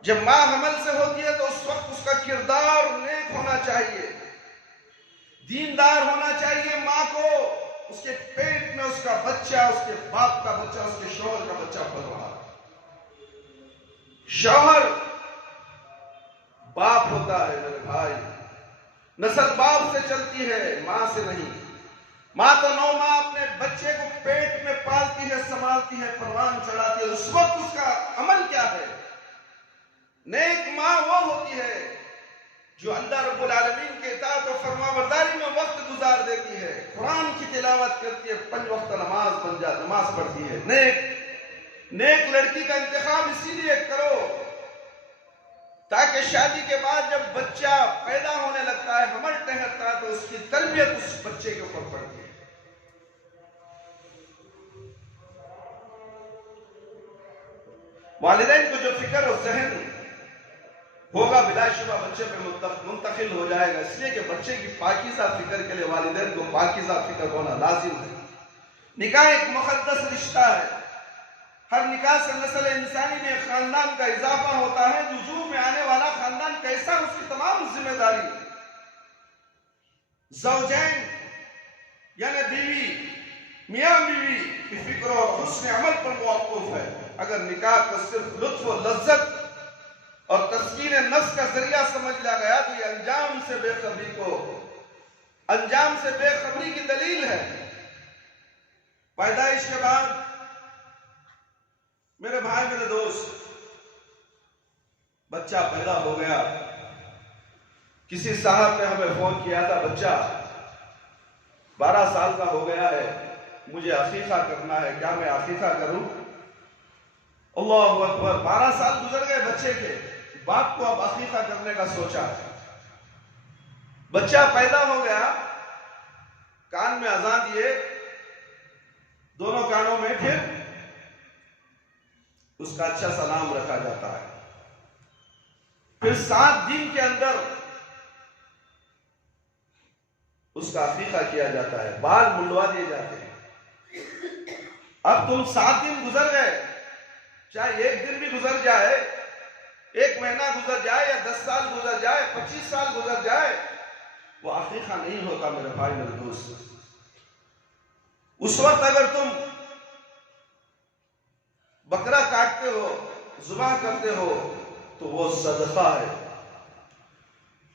جب ماں حمل سے ہوتی ہے تو اس وقت اس کا کردار نیک ہونا چاہیے، دیندار ہونا چاہیے ماں کو، اس کے پیٹ میں اس کا بچہ، اس کے باپ کا بچہ، اس کے شوہر کا بچہ پل رہا ہے۔ شوہر باپ ہوتا ہے میرے بھائی، نسل باپ سے چلتی ہے، ماں سے نہیں۔ ماں تو 9 ماہ اپنے بچے کو پیٹ میں پالتی ہے، سنبھالتی ہے، پروان چڑھاتی ہے، اس وقت اس کا عمل کیا ہے؟ نیک ماں وہ ہوتی ہے جو اللہ رب العالمین کے اطاعت و فرما برداری میں وقت گزار دیتی ہے، قرآن کی تلاوت کرتی ہے، 5 وقت نماز پڑھتی ہے۔ نیک لڑکی کا انتخاب اسی لیے کرو تاکہ شادی کے بعد جب بچہ پیدا ہونے لگتا ہے، حمل ٹھہرتا ہے، تو اس کی تربیت اس بچے کے اوپر پڑتی ہے۔ والدین کو جو فکر و ذہن ہوگا بلا شبہ بچے پہ منتقل ہو جائے گا، اس لیے کہ بچے کی پاکیزہ فکر کے لیے والدین کو پاکیزہ فکر ہونا لازم ہے۔ نکاح ایک مقدس رشتہ ہے، ہر نکاح سے نسل انسانی میں ایک خاندان کا اضافہ ہوتا ہے، وجود میں آنے والا خاندان کیسا، اس کی تمام ذمہ داری زوجین یعنی بیوی، میاں بیوی کی فکر اور حسن عمل پر موقوف ہے۔ اگر نکاح کو صرف لطف و لذت اور تسکین نفس کا ذریعہ سمجھ لیا گیا تو یہ انجام سے بے خبری کی دلیل ہے۔ پیدائش کے بعد میرے بھائی، میرے دوست، بچہ پیدا ہو گیا، کسی صاحب نے ہمیں فون کیا تھا، بچہ 12 سال کا ہو گیا ہے، مجھے عقیقہ کرنا ہے، کیا میں عقیقہ کروں؟ اللہ اکبر، 12 سال گزر گئے بچے کے، باپ کو اب عقیقہ کرنے کا سوچا ہے۔ بچہ پیدا ہو گیا، کان میں اذان دیے، دونوں کانوں میں، پھر اس کا اچھا سا نام رکھا جاتا ہے، پھر 7 دن کے اندر اس کا عقیقہ کیا جاتا ہے، بال منڈوا دیے جاتے ہیں۔ اب تم 7 دن گزر گئے، چاہے 1 دن بھی گزر جائے، 1 مہینہ گزر جائے، یا 10 سال گزر جائے، 25 سال گزر جائے، وہ عقیقہ نہیں ہوتا میرے بھائی، میرے دوست۔ اس وقت اگر تم بکرا کاٹتے ہو، ذبح کرتے ہو، تو وہ صدقہ ہے،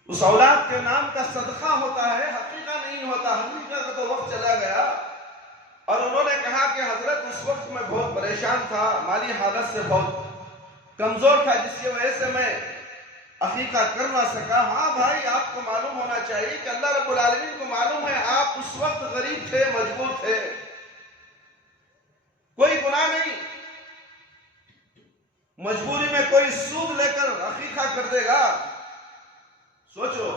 اس اولاد کے نام کا صدقہ ہوتا ہے، حقیقہ نہیں ہوتا۔ حقیقہ کا تو وقت چلا گیا، اور انہوں نے کہا کہ حضرت اس وقت میں بہت پریشان تھا، مالی حالت سے بہت کمزور تھا، جس کی وجہ سے میں عقیقہ کر نہ سکا۔ ہاں بھائی، آپ کو معلوم ہونا چاہیے کہ اللہ رب العالمین کو معلوم ہے آپ اس وقت غریب تھے، مجبور تھے، کوئی گناہ نہیں۔ مجبوری میں کوئی سود لے کر عقیقہ کر دے گا؟ سوچو،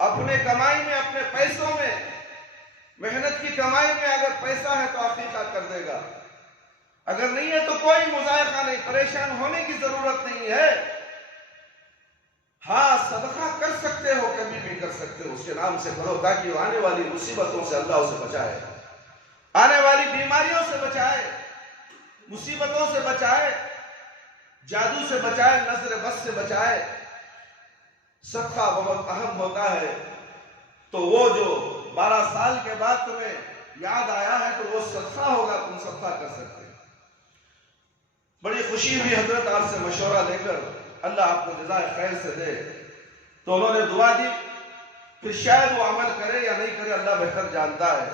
اپنے کمائی میں، اپنے پیسوں میں، محنت کی کمائی میں اگر پیسہ ہے تو عقیقہ کر دے گا، اگر نہیں ہے تو کوئی مذائقہ نہیں، پریشان ہونے کی ضرورت نہیں ہے۔ ہاں، صدقہ کر سکتے ہو، کبھی بھی کر سکتے ہو، اس کے نام سے کرو تاکہ وہ آنے والی مصیبتوں سے اللہ اسے بچائے، آنے والی بیماریوں سے بچائے، مصیبتوں سے بچائے، جادو سے بچائے، نظر بد سے بچائے۔ صدقہ بہت اہم ہوتا ہے، تو وہ جو 12 سال کے بعد تمہیں یاد آیا ہے تو وہ صدقہ ہوگا، تم صدقہ کر سکتے ہیں۔ بڑی خوشی ہوئی حضرت آپ سے مشورہ لے کر، اللہ آپ کو جزائے خیر سے دے، تو انہوں نے دعا دی، پھر شاید وہ عمل کرے یا نہیں کرے، اللہ بہتر جانتا ہے۔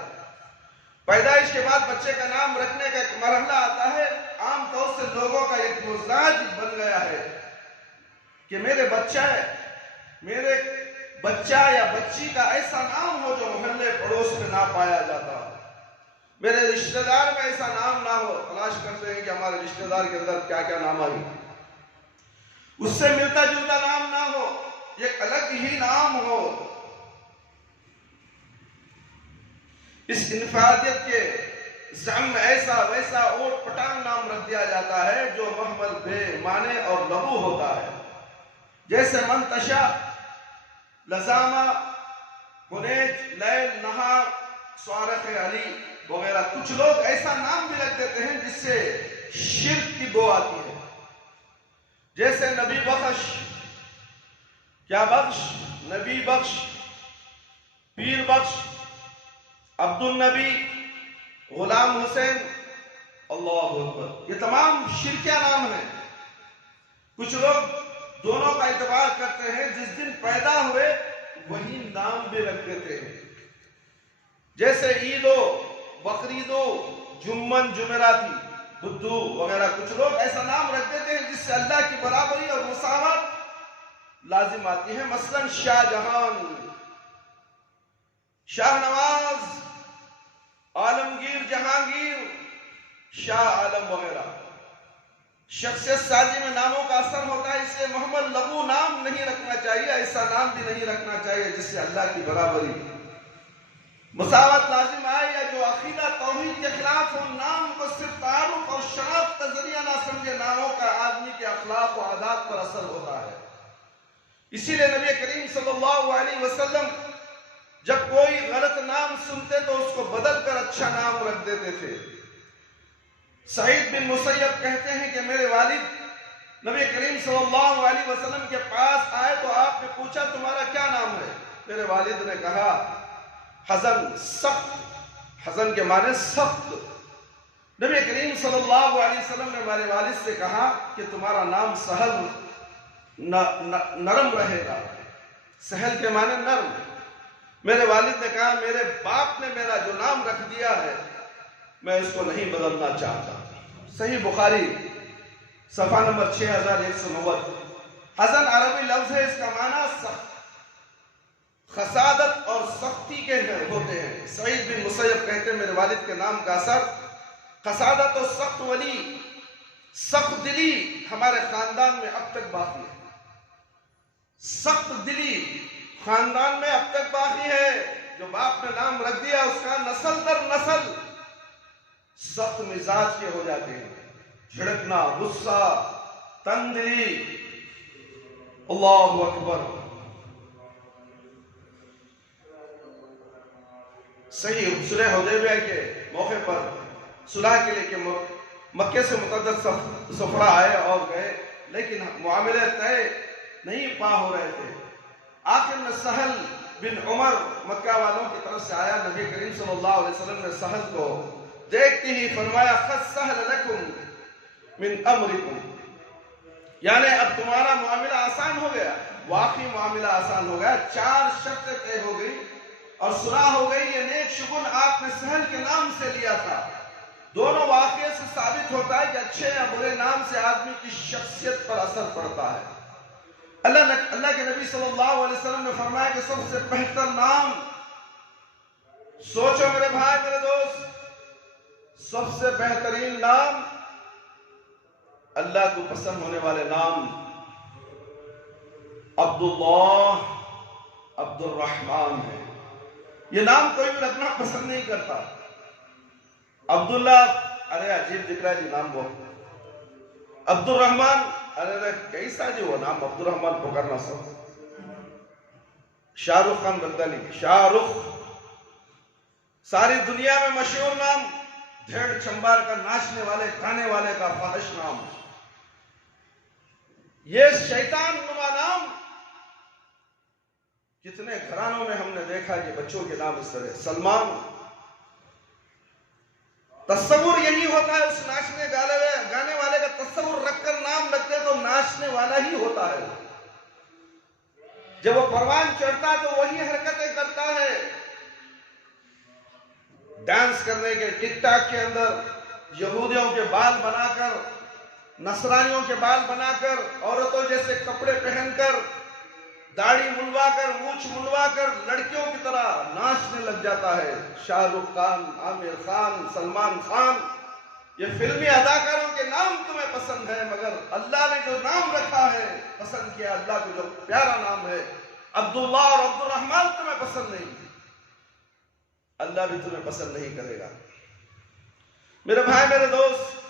پیدائش کے بعد بچے کا نام رکھنے کا ایک مرحلہ آتا ہے، عام طور سے لوگوں کا ایک مزاج بن گیا ہے کہ میرے بچہ یا بچی کا ایسا نام ہو جو محلے پڑوس میں نہ پایا جاتا ہو، میرے رشتہ دار میں ایسا نام نہ ہو۔ تلاش کرتے ہیں کہ ہمارے رشتہ دار کے اندر کیا کیا نام آئی، اس سے ملتا جلتا نام نہ ہو، ایک الگ ہی نام ہو۔ اس انفرادیت کے زعم میں ایسا ویسا اوٹ پٹانگ نام رکھ دیا جاتا ہے جو محمل بے معنی اور لغو ہوتا ہے، جیسے منتشا، لزامہ، حنیج، لیل، نہار، صارخ علی وغیرہ۔ کچھ لوگ ایسا نام بھی رکھ دیتے ہیں جس سے شرک کی بو آتی ہے، جیسے نبی بخش، کیا بخش؟ نبی بخش، پیر بخش، عبد النبی، غلام حسین، اللہ اکبر، یہ تمام شرکیہ نام ہیں۔ کچھ لوگ دونوں کا اعتبار کرتے ہیں، جس دن پیدا ہوئے وہی نام بھی رکھ دیتے ہیں، جیسے عید ہو، بقرعید ہو، جمعن، جمعراتی، بدھو وغیرہ۔ کچھ لوگ ایسا نام رکھ دیتے ہیں جس سے اللہ کی برابری اور مساوات لازم آتی ہے، مثلا شاہ جہان، شاہ نواز، عالمگیر، جہانگیر، شاہ عالم وغیرہ۔ شخصیت سازی میں ناموں کا اثر ہوتا ہے، اس لیے محمد لغو نام نہیں رکھنا چاہیے، ایسا نام بھی نہیں رکھنا چاہیے جس سے اللہ کی برابری مساوات لازم آئے، یا جو عقیدہ توحید کے خلاف ہو۔ نام کو صرف تعارف اور شناخت کا ذریعہ نہ سمجھے، ناموں کا آدمی کے اخلاق و عادات پر اثر ہوتا ہے۔ اسی لیے نبی کریم صلی اللہ علیہ وسلم جب کوئی غلط نام سنتے تو اس کو بدل کر اچھا نام رکھ دیتے تھے۔ سعید بن مسیب کہتے ہیں کہ میرے والد نبی کریم صلی اللہ علیہ وسلم کے پاس آئے تو آپ نے پوچھا تمہارا کیا نام ہے؟ میرے والد نے کہا حزن، سخت۔ حزن کے معنی سخت۔ نبی کریم صلی اللہ علیہ وسلم نے میرے والد سے کہا کہ تمہارا نام سہل، نرم رہے گا۔ سہل کے معنی نرم۔ میرے والد نے کہا میرے باپ نے میرا جو نام رکھ دیا ہے میں اس کو نہیں بدلنا چاہتا۔ صحیح بخاری صفحہ نمبر 6190۔ حزن عربی لفظ ہے، اس کا معنی سخت، خسادت اور سختی کے ہوتے ہیں۔ سعید بن مسیب کہتے ہیں میرے والد کے نام کا اثر خسادت اور سخت ولی، سخت دلی ہمارے خاندان میں اب تک باقی ہے۔ سخت دلی خاندان میں اب تک باقی ہے۔ جو باپ نے نام رکھ دیا اس کا نسل در نسل سخت مزاج کے ہو جاتے ہیں، جھڑکنا، غصہ، تنگ دلی۔ اللہ اکبر۔ صحیح صلح حدیبیہ کے موقع پر صلح کے لیے کہ مکے سے متعدد سفرا آئے اور گئے، لیکن معاملے طے نہیں پا ہو رہے تھے۔ آخر میں سہل بن عمر مکہ والوں کی طرف سے آیا، نبی کریم صلی اللہ علیہ وسلم نے سہل کو دیکھتے ہی فرمایا قد سہل لکم من امرکم، یعنی اب تمہارا معاملہ آسان ہو گیا۔ واقعی معاملہ آسان ہو گیا، 4 شرطیں طے ہو گئی اور صلح ہو گئی۔ یہ نیک شگن آپ نے سہل کے نام سے لیا تھا۔ دونوں واقعے سے ثابت ہوتا ہے کہ اچھے یا برے نام سے آدمی کی شخصیت پر اثر پڑتا ہے۔ اللہ کے نبی صلی اللہ علیہ وسلم نے فرمایا کہ سب سے بہتر نام، سوچو میرے بھائی میرے دوست، سب سے بہترین نام اللہ کو پسند ہونے والے نام عبداللہ، عبد الرحمن ہے۔ یہ نام کوئی بھی رکھنا پسند نہیں کرتا۔ عبداللہ، ارے عجیب دکھ رہا ہے جی نام بہت۔ عبد الرحمن، ارے کیسا جی وہ نام عبد الرحمن پکڑنا سب۔ شاہ رخ خان بندانی، شاہ رخ، ساری دنیا میں مشہور نام، دھیڑ چمبار کا ناچنے والے گانے والے کا فحش نام۔ یہ شیطان نما نام کتنے گھرانوں میں ہم نے دیکھا کہ بچوں کے نام اس طرح سلمان۔ تصور یہی ہوتا ہے، اس ناچنے گانے والے کا تصور رکھ کر نام رکھتے تو ناچنے والا ہی ہوتا ہے۔ جب وہ پروان چڑھتا ہے تو وہی حرکتیں کرتا ہے، ڈانس کرنے کے، ٹک ٹاک کے اندر یہودیوں کے بال بنا کر، نصرانیوں کے بال بنا کر، عورتوں جیسے کپڑے پہن کر، داڑھی منڈوا کر، مونچھ منڈوا کر لڑکیوں کی طرح ناچنے لگ جاتا ہے۔ شاہ رخ خان، عامر خان، سلمان خان، یہ فلمی اداکاروں کے نام تمہیں پسند ہے، مگر اللہ نے جو نام رکھا ہے، پسند کیا اللہ کو جو پیارا نام ہے عبداللہ اور عبد الرحمن، تمہیں پسند نہیں، اللہ بھی تمہیں پسند نہیں کرے گا۔ میرے بھائی میرے دوست،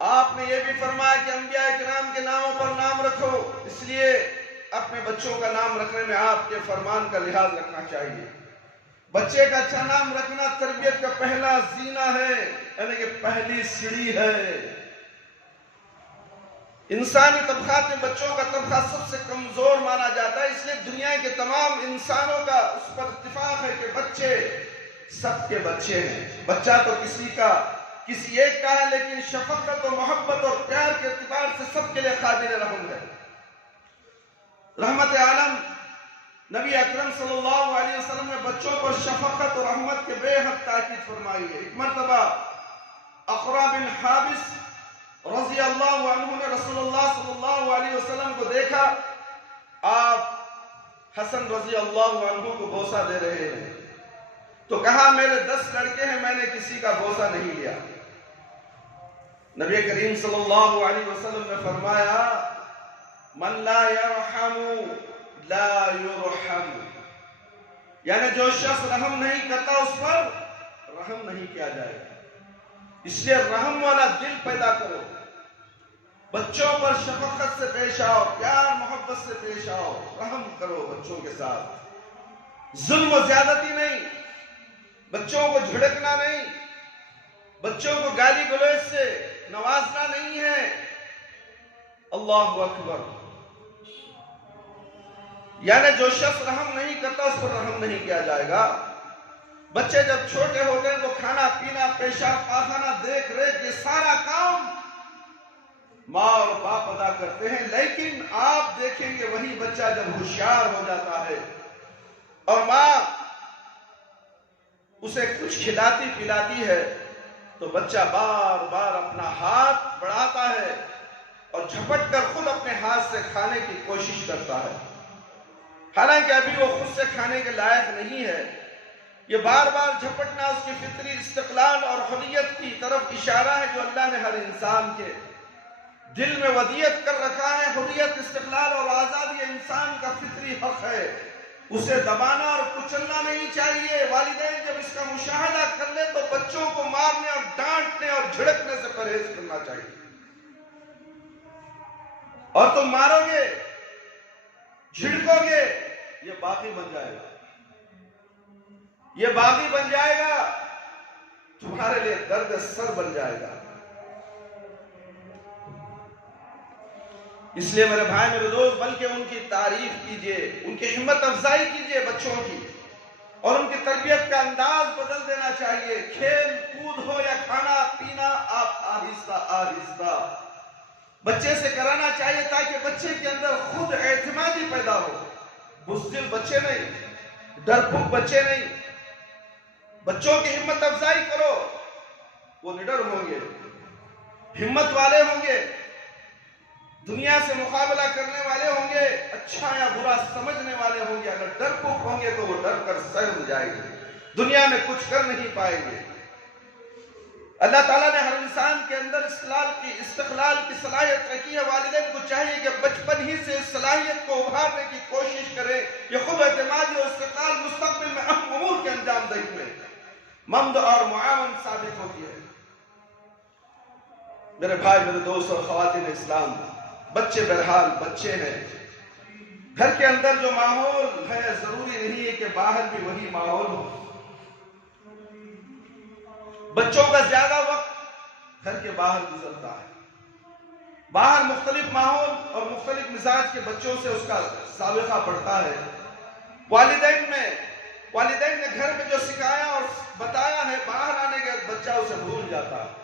آپ نے یہ بھی فرمایا کہ انبیاء کرام کے ناموں پر نام رکھو، اس لیے اپنے بچوں کا نام رکھنے میں آپ کے فرمان کا لحاظ رکھنا چاہیے۔ بچے کا اچھا نام رکھنا تربیت کا پہلا زینہ ہے، یعنی کہ پہلی سیڑھی ہے۔ انسانی طبقات میں بچوں کا طبقہ سب سے کمزور مانا جاتا ہے، اس لیے دنیا کے تمام انسانوں کا اس پر اتفاق ہے کہ بچے سب کے بچے ہیں۔ بچہ تو کسی ایک کا ہے، لیکن شفقت و محبت اور پیار کے اعتبار سے سب کے لیے قابل رحم ہے۔ رحمت عالم نبی اکرم صلی اللہ علیہ وسلم نے بچوں پر شفقت اور رحمت کے بے حد تاکید فرمائی ہے۔ ایک مرتبہ اقرا بن حابس رضی اللہ عنہ نے رسول اللہ صلی اللہ علیہ وسلم کو دیکھا، آپ حسن رضی اللہ عنہ کو بوسہ دے رہے ہیں، تو کہا میرے 10 لڑکے ہیں، میں نے کسی کا بوسہ نہیں لیا۔ نبی کریم صلی اللہ علیہ وسلم نے فرمایا من لا یرحم لا یرحم، یعنی جو شخص رحم نہیں کرتا اس پر رحم نہیں کیا جائے گا۔ اس لیے رحم والا دل پیدا کرو، بچوں پر شفقت سے پیش آؤ، پیار محبت سے پیش آؤ، رحم کرو بچوں کے ساتھ، ظلم و زیادتی نہیں، بچوں کو جھڑکنا نہیں، بچوں کو گالی گلوچ سے نوازنا نہیں ہے۔ اللہ اکبر، یعنی جو شخص رحم نہیں کرتا اس پر رحم نہیں کیا جائے گا۔ بچے جب چھوٹے ہوتے ہیں تو کھانا پینا، پیشاب پاخانہ، دیکھ ریکھ، یہ سارا کام ماں اور باپ ادا کرتے ہیں، لیکن آپ دیکھیں گے وہی بچہ جب ہوشیار ہو جاتا ہے اور ماں اسے کچھ کھلاتی پلاتی ہے تو بچہ بار بار اپنا ہاتھ بڑھاتا ہے اور جھپٹ کر خود اپنے ہاتھ سے کھانے کی کوشش کرتا ہے، حالانکہ ابھی وہ خود سے کھانے کے لائق نہیں ہے۔ یہ بار بار جھپٹنا اس کی فطری استقلال اور حریت کی طرف اشارہ ہے جو اللہ نے ہر انسان کے دل میں ودیعت کر رکھا ہے۔ حریت، استقلال اور آزادی انسان کا فطری حق ہے، اسے دبانا اور کچلنا نہیں چاہیے۔ والدین جب اس کا مشاہدہ کر لے تو بچوں کو مارنے اور ڈانٹنے اور جھڑکنے سے پرہیز کرنا چاہیے۔ اور تم مارو گے، جھڑکو گے، یہ باغی بن جائے گا، یہ باغی بن جائے گا، تمہارے لیے درد سر بن جائے گا۔ اس لیے میرے بھائی میرے دوست، بلکہ ان کی تعریف کیجئے، ان کی ہمت افزائی کیجئے بچوں کی، اور ان کی تربیت کا انداز بدل دینا چاہیے۔ کھیل کود ہو یا کھانا پینا، آپ آہستہ آہستہ بچے سے کرانا چاہیے تاکہ بچے کے اندر خود اعتمادی پیدا ہو۔ بزدل بچے نہیں، ڈرپوک بچے نہیں، بچوں کی ہمت افزائی کرو، وہ نڈر ہوں گے، ہمت والے ہوں گے، دنیا سے مقابلہ کرنے والے ہوں گے، اچھا یا برا سمجھنے والے ہوں گے۔ اگر ڈرپوک ہوں گے تو وہ ڈر کر سہم جائیں گے، دنیا میں کچھ کر نہیں پائیں گے۔ اللہ تعالیٰ نے ہر انسان کے اندر استقلال کی صلاحیت رکھی ہے۔ والدین کو چاہیے کہ بچپن ہی سے اس صلاحیت کو ابھارنے کی کوشش کرے۔ یہ خود اعتمادی اور استقلال مستقبل میں اہم امور کے انجام دہی میں ممد اور معاون ثابت ہوتی ہے۔ میرے بھائی میرے دوست اور خواتین اسلام، بچے بہرحال بچے ہیں۔ گھر کے اندر جو ماحول ہے ضروری نہیں ہے کہ باہر بھی وہی ماحول ہو۔ بچوں کا زیادہ وقت گھر کے باہر گزرتا ہے، باہر مختلف ماحول اور مختلف مزاج کے بچوں سے اس کا سابقہ پڑتا ہے۔ والدین نے گھر میں جو سکھایا اور بتایا ہے، باہر آنے کے بعد بچہ اسے بھول جاتا ہے۔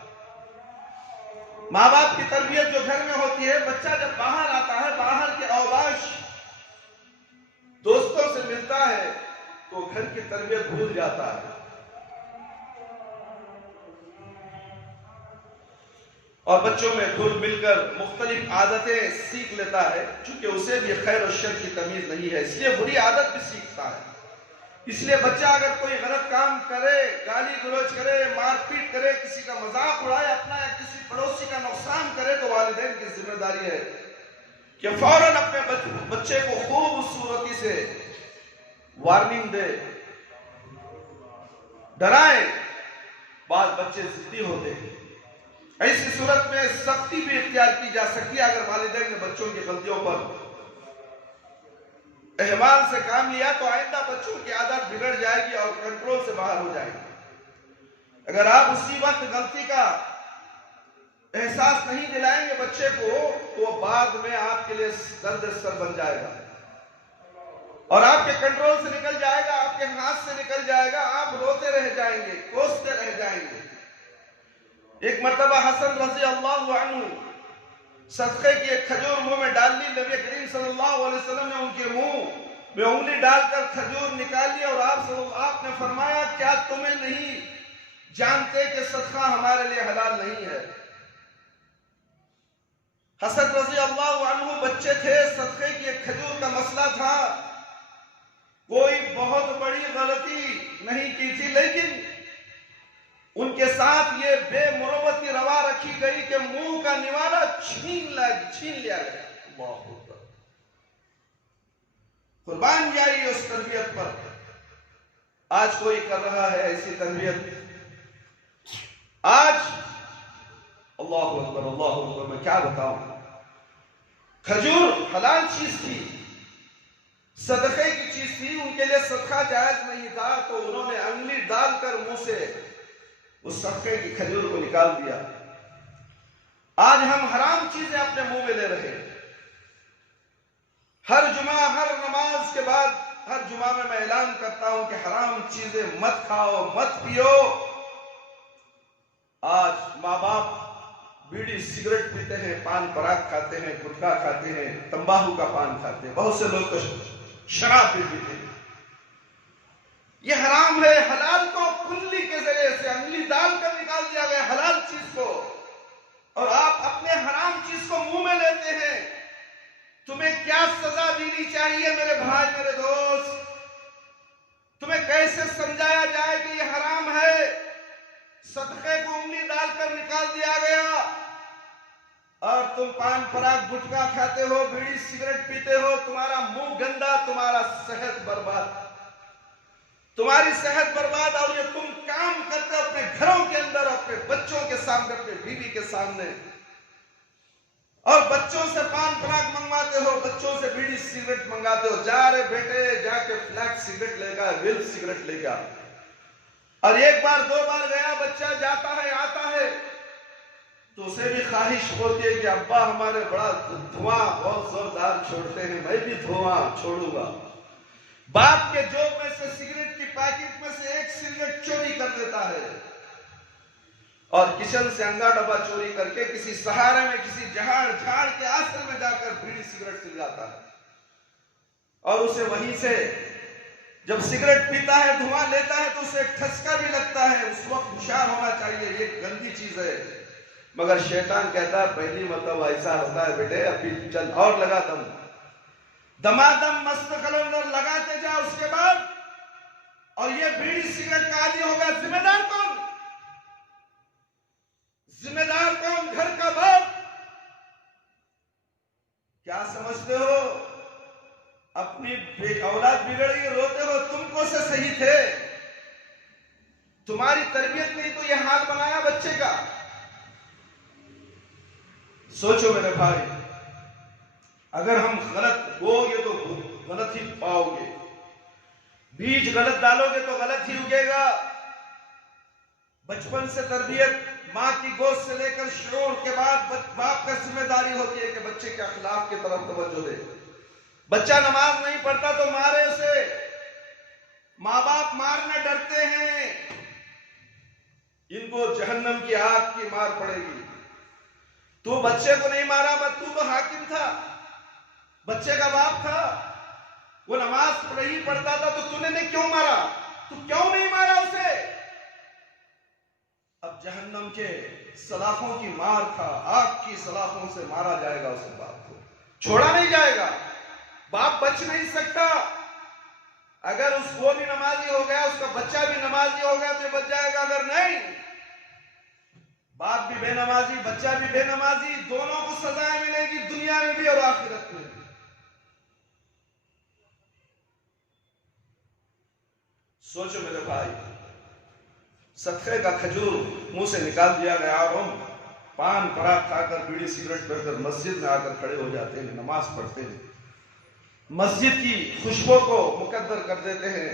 ماں باپ کی تربیت جو گھر میں ہوتی ہے، بچہ جب باہر آتا ہے، باہر کے اوباش دوستوں سے ملتا ہے تو گھر کی تربیت بھول جاتا ہے، اور بچوں میں گھل مل کر مختلف عادتیں سیکھ لیتا ہے، چونکہ اسے بھی خیر و شر کی تمیز نہیں ہے، اس لیے بری عادت بھی سیکھتا ہے۔ اس لیے بچہ اگر کوئی غلط کام کرے، گالی گلوچ کرے، مار پیٹ کرے، کسی کا مذاق اڑائے، اپنا یا کسی پڑوسی کا نقصان کرے، تو والدین کی ذمہ داری ہے کہ فوراً اپنے بچے کو خوبصورتی سے وارننگ دے، ڈرائیں۔ بعض بچے ضدی ہوتے ہیں، ایسی صورت میں سختی بھی اختیار کی جا سکتی ہے۔ اگر والدین نے بچوں کی غلطیوں پر احمال سے کام لیا تو آئندہ بچوں کی عادت بگڑ جائے گی اور کنٹرول سے باہر ہو جائے گی۔ اگر آپ اسی وقت غلطی کا احساس نہیں دلائیں گے بچے کو تو وہ بعد میں آپ کے لیے درد سر بن جائے گا اور آپ کے کنٹرول سے نکل جائے گا، آپ کے ہاتھ سے نکل جائے گا، آپ روتے رہ جائیں گے، کوستے رہ جائیں گے۔ ایک مرتبہ حسن رضی اللہ عنہ صدقے کی ایک کھجور منہ میں ڈال لی، نبی کریم صلی اللہ علیہ وسلم نے ان کے منہ میں انگلی ڈال کر کھجور نکال لی اور آپ نے فرمایا کیا تمہیں نہیں جانتے کہ صدقہ ہمارے لیے حلال نہیں ہے؟ حسن رضی اللہ عنہ بچے تھے، صدقے کی ایک کھجور کا مسئلہ تھا، کوئی بہت بڑی غلطی نہیں کی تھی، لیکن ان کے ساتھ یہ بے مروتی روا رکھی گئی کہ منہ کا نوالا چھین لیا گیا۔ اللہ اکبر، قربان جائیے اس تربیت پر۔ آج کوئی کر رہا ہے ایسی تربیت؟ آج اللہ اکبر اللہ اکبر، میں کیا بتاؤں۔ کھجور حلال چیز تھی، صدقے کی چیز تھی، ان کے لیے صدقہ جائز نہیں تھا، تو انہوں نے انگلی ڈال کر منہ سے اس صدقے کی کھجور کو نکال دیا۔ آج ہم حرام چیزیں اپنے منہ میں لے رہے ہیں۔ ہر جمعہ، ہر نماز کے بعد، ہر جمعہ میں اعلان کرتا ہوں کہ حرام چیزیں مت کھاؤ، مت پیو۔ آج ماں باپ بیڑی سگریٹ پیتے ہیں، پان پراگ کھاتے ہیں، گٹکا کھاتے ہیں، تمباکو کا پان کھاتے ہیں، بہت سے لوگ تو شراب بھی پیتے ہیں۔ یہ حرام ہے۔ حلال کو کنڈلی کے ذریعے سے انگلی ڈال کر نکال دیا گیا حلال چیز کو، اور آپ اپنے حرام چیز کو منہ میں لیتے ہیں۔ تمہیں کیا سزا دینی چاہیے میرے بھائی، میرے دوست؟ تمہیں کیسے سمجھایا جائے کہ یہ حرام ہے؟ صدقے کو انگلی ڈال کر نکال دیا گیا اور تم پان پراگ گٹکا کھاتے ہو، بیڑی سگریٹ پیتے ہو، تمہارا منہ گندا، تمہارا صحت برباد، تمہاری صحت برباد، اور یہ تم کام کرتے ہو اپنے گھروں کے اندر، اپنے بچوں کے سامنے، اپنے بیوی کے سامنے، اور بچوں سے پان پراگ منگواتے ہو، بچوں سے بیڑی سگریٹ منگاتے ہو۔ جا رہے بیٹے، جا کے فلیک سگریٹ لے گا، ول سگریٹ لے گا، اور ایک بار دو بار گیا بچہ، جاتا ہے آتا ہے تو اسے بھی خواہش ہوتی ہے کہ ابا ہمارے بڑا دھواں بہت زوردار چھوڑتے ہیں، میں بھی دھواں چھوڑوں گا۔ باپ کے جوب میں سے سگریٹ کی پیکٹ میں سے ایک سگریٹ چوری کر دیتا ہے اور کچن سے انگا ڈبا چوری کر کے کسی سہارے میں، کسی جھاڑ کے آسر میں جا کر بیڑی سگریٹ پی جاتا ہے، اور اسے وہیں سے جب سگریٹ پیتا ہے، دھواں لیتا ہے، تو اسے ٹھسکا بھی لگتا ہے۔ اس وقت ہوشیار ہونا چاہیے، یہ گندی چیز ہے، مگر شیطان کہتا ہے پہلی مرتبہ ایسا ہوتا ہے بیٹے، ابھی چل اور لگا دم، دمادم مست قلندر لگاتے جا۔ اس کے بعد اور یہ بیڑی سگریٹ کا عادی ہوگا، ذمہ دار کون؟ ذمہ دار کون؟ گھر کا باپ۔ کیا سمجھتے ہو؟ اپنی اولاد بگڑی روتے ہو، تم کو سے صحیح تھے، تمہاری تربیت نے تو یہ حال بنایا بچے کا۔ سوچو میرے بھائی، اگر ہم غلط بو گے تو غلط ہی پاؤ گے، بیج غلط ڈالو گے تو غلط ہی اگے گا۔ بچپن سے تربیت، ماں کی گود سے لے کر شعور کے بعد باپ کا ذمہ داری ہوتی ہے کہ بچے کے اخلاق کی طرف توجہ دے۔ بچہ نماز نہیں پڑھتا تو مارے اسے، ماں باپ مارنے ڈرتے ہیں، ان کو جہنم کی آگ کی مار پڑے گی۔ تو بچے کو نہیں مارا، تو حاکم تھا، بچے کا باپ تھا، وہ نماز نہیں پڑھتا تھا تو نے کیوں مارا؟ تو کیوں نہیں مارا اسے؟ اب جہنم کے سلاخوں کی مار تھا، آگ کی سلاخوں سے مارا جائے گا، اس باپ کو چھوڑا نہیں جائے گا۔ باپ بچ نہیں سکتا، اگر وہ بھی نمازی ہو گیا، اس کا بچہ بھی نمازی ہو گیا تو بچ جائے گا، اگر نہیں، باپ بھی بے نمازی، بچہ بھی بے نمازی، دونوں کو سزائیں ملے گی دنیا میں بھی اور آخرت میں بھی۔ سوچو میرے بھائی، صدقے کا کھجور منہ سے نکال دیا گیا اور ہم پان پراگ کھا کر، بیڑی سگریٹ پی کر مسجد میں آ کر کھڑے ہو جاتے ہیں، نماز پڑھتے ہیں، مسجد کی خوشبو کو مقدر کر دیتے ہیں،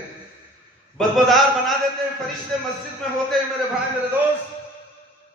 بدبودار بنا دیتے ہیں، فرشتے مسجد میں ہوتے ہیں۔ میرے بھائی، میرے دوست،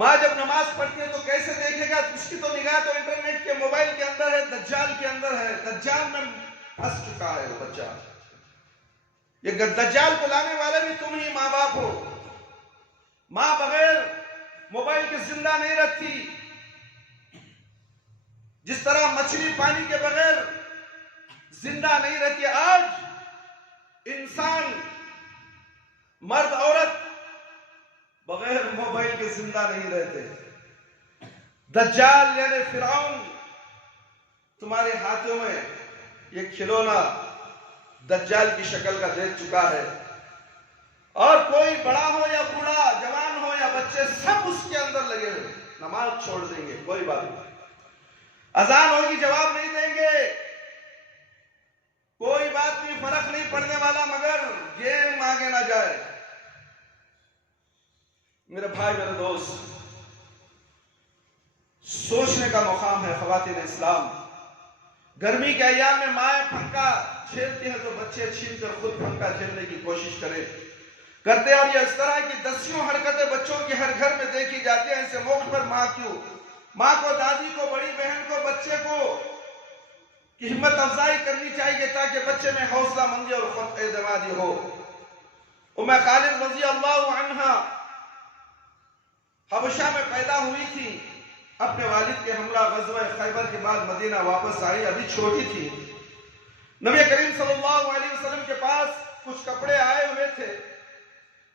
ماں جب نماز پڑھتی ہے تو کیسے دیکھے گا؟ اس کی تو نگاہ تو انٹرنیٹ کے موبائل کے اندر ہے، دجال کے اندر ہے، دجال میں پھنس چکا ہے وہ بچہ۔ یہ دجال کو لانے والے بھی تم ہی ماں باپ ہو۔ ماں بغیر موبائل کے زندہ نہیں رہتی، جس طرح مچھلی پانی کے بغیر زندہ نہیں رہتی۔ آج انسان، مرد عورت بغیر موبائل کے زندہ نہیں رہتے۔ دجال یعنی فرعون تمہارے ہاتھوں میں یہ کھلونا دجال کی شکل کا دے چکا ہے، اور کوئی بڑا ہو یا بوڑھا، جوان ہو یا بچے، سب اس کے اندر لگے ہوئے۔ نماز چھوڑ دیں گے، کوئی بات نہیں، اذان ہوگی جواب نہیں دیں گے، کوئی بات نہیں، فرق نہیں پڑنے والا، مگر گیم آگے نہ جائے۔ میرے بھائی، میرے دوست، سوچنے کا مقام ہے خواتین اسلام۔ گرمی کے ایام میں مائیں پنکھا جھیلتی ہیں تو بچے چھین کر خود پنکھا جھیلنے کی کوشش کرتے ہیں، اور یہ اس طرح کی دسیوں حرکتیں بچوں کی ہر گھر میں دیکھی جاتی ہیں۔ ایسے موقع پر ماں کو، دادی کو، بڑی بہن کو، بچے کو کی ہمت افزائی کرنی چاہیے تاکہ بچے میں حوصلہ مندی اور خود اعتمادی ہو۔ ام خالد رضی اللہ عنہا حبشہ میں پیدا ہوئی تھی، اپنے والد کے ہمراہ غزوہ خیبر کے بعد مدینہ واپس آئی، ابھی چھوٹی تھی۔ نبی کریم صلی اللہ علیہ وسلم کے پاس کچھ کپڑے آئے ہوئے تھے،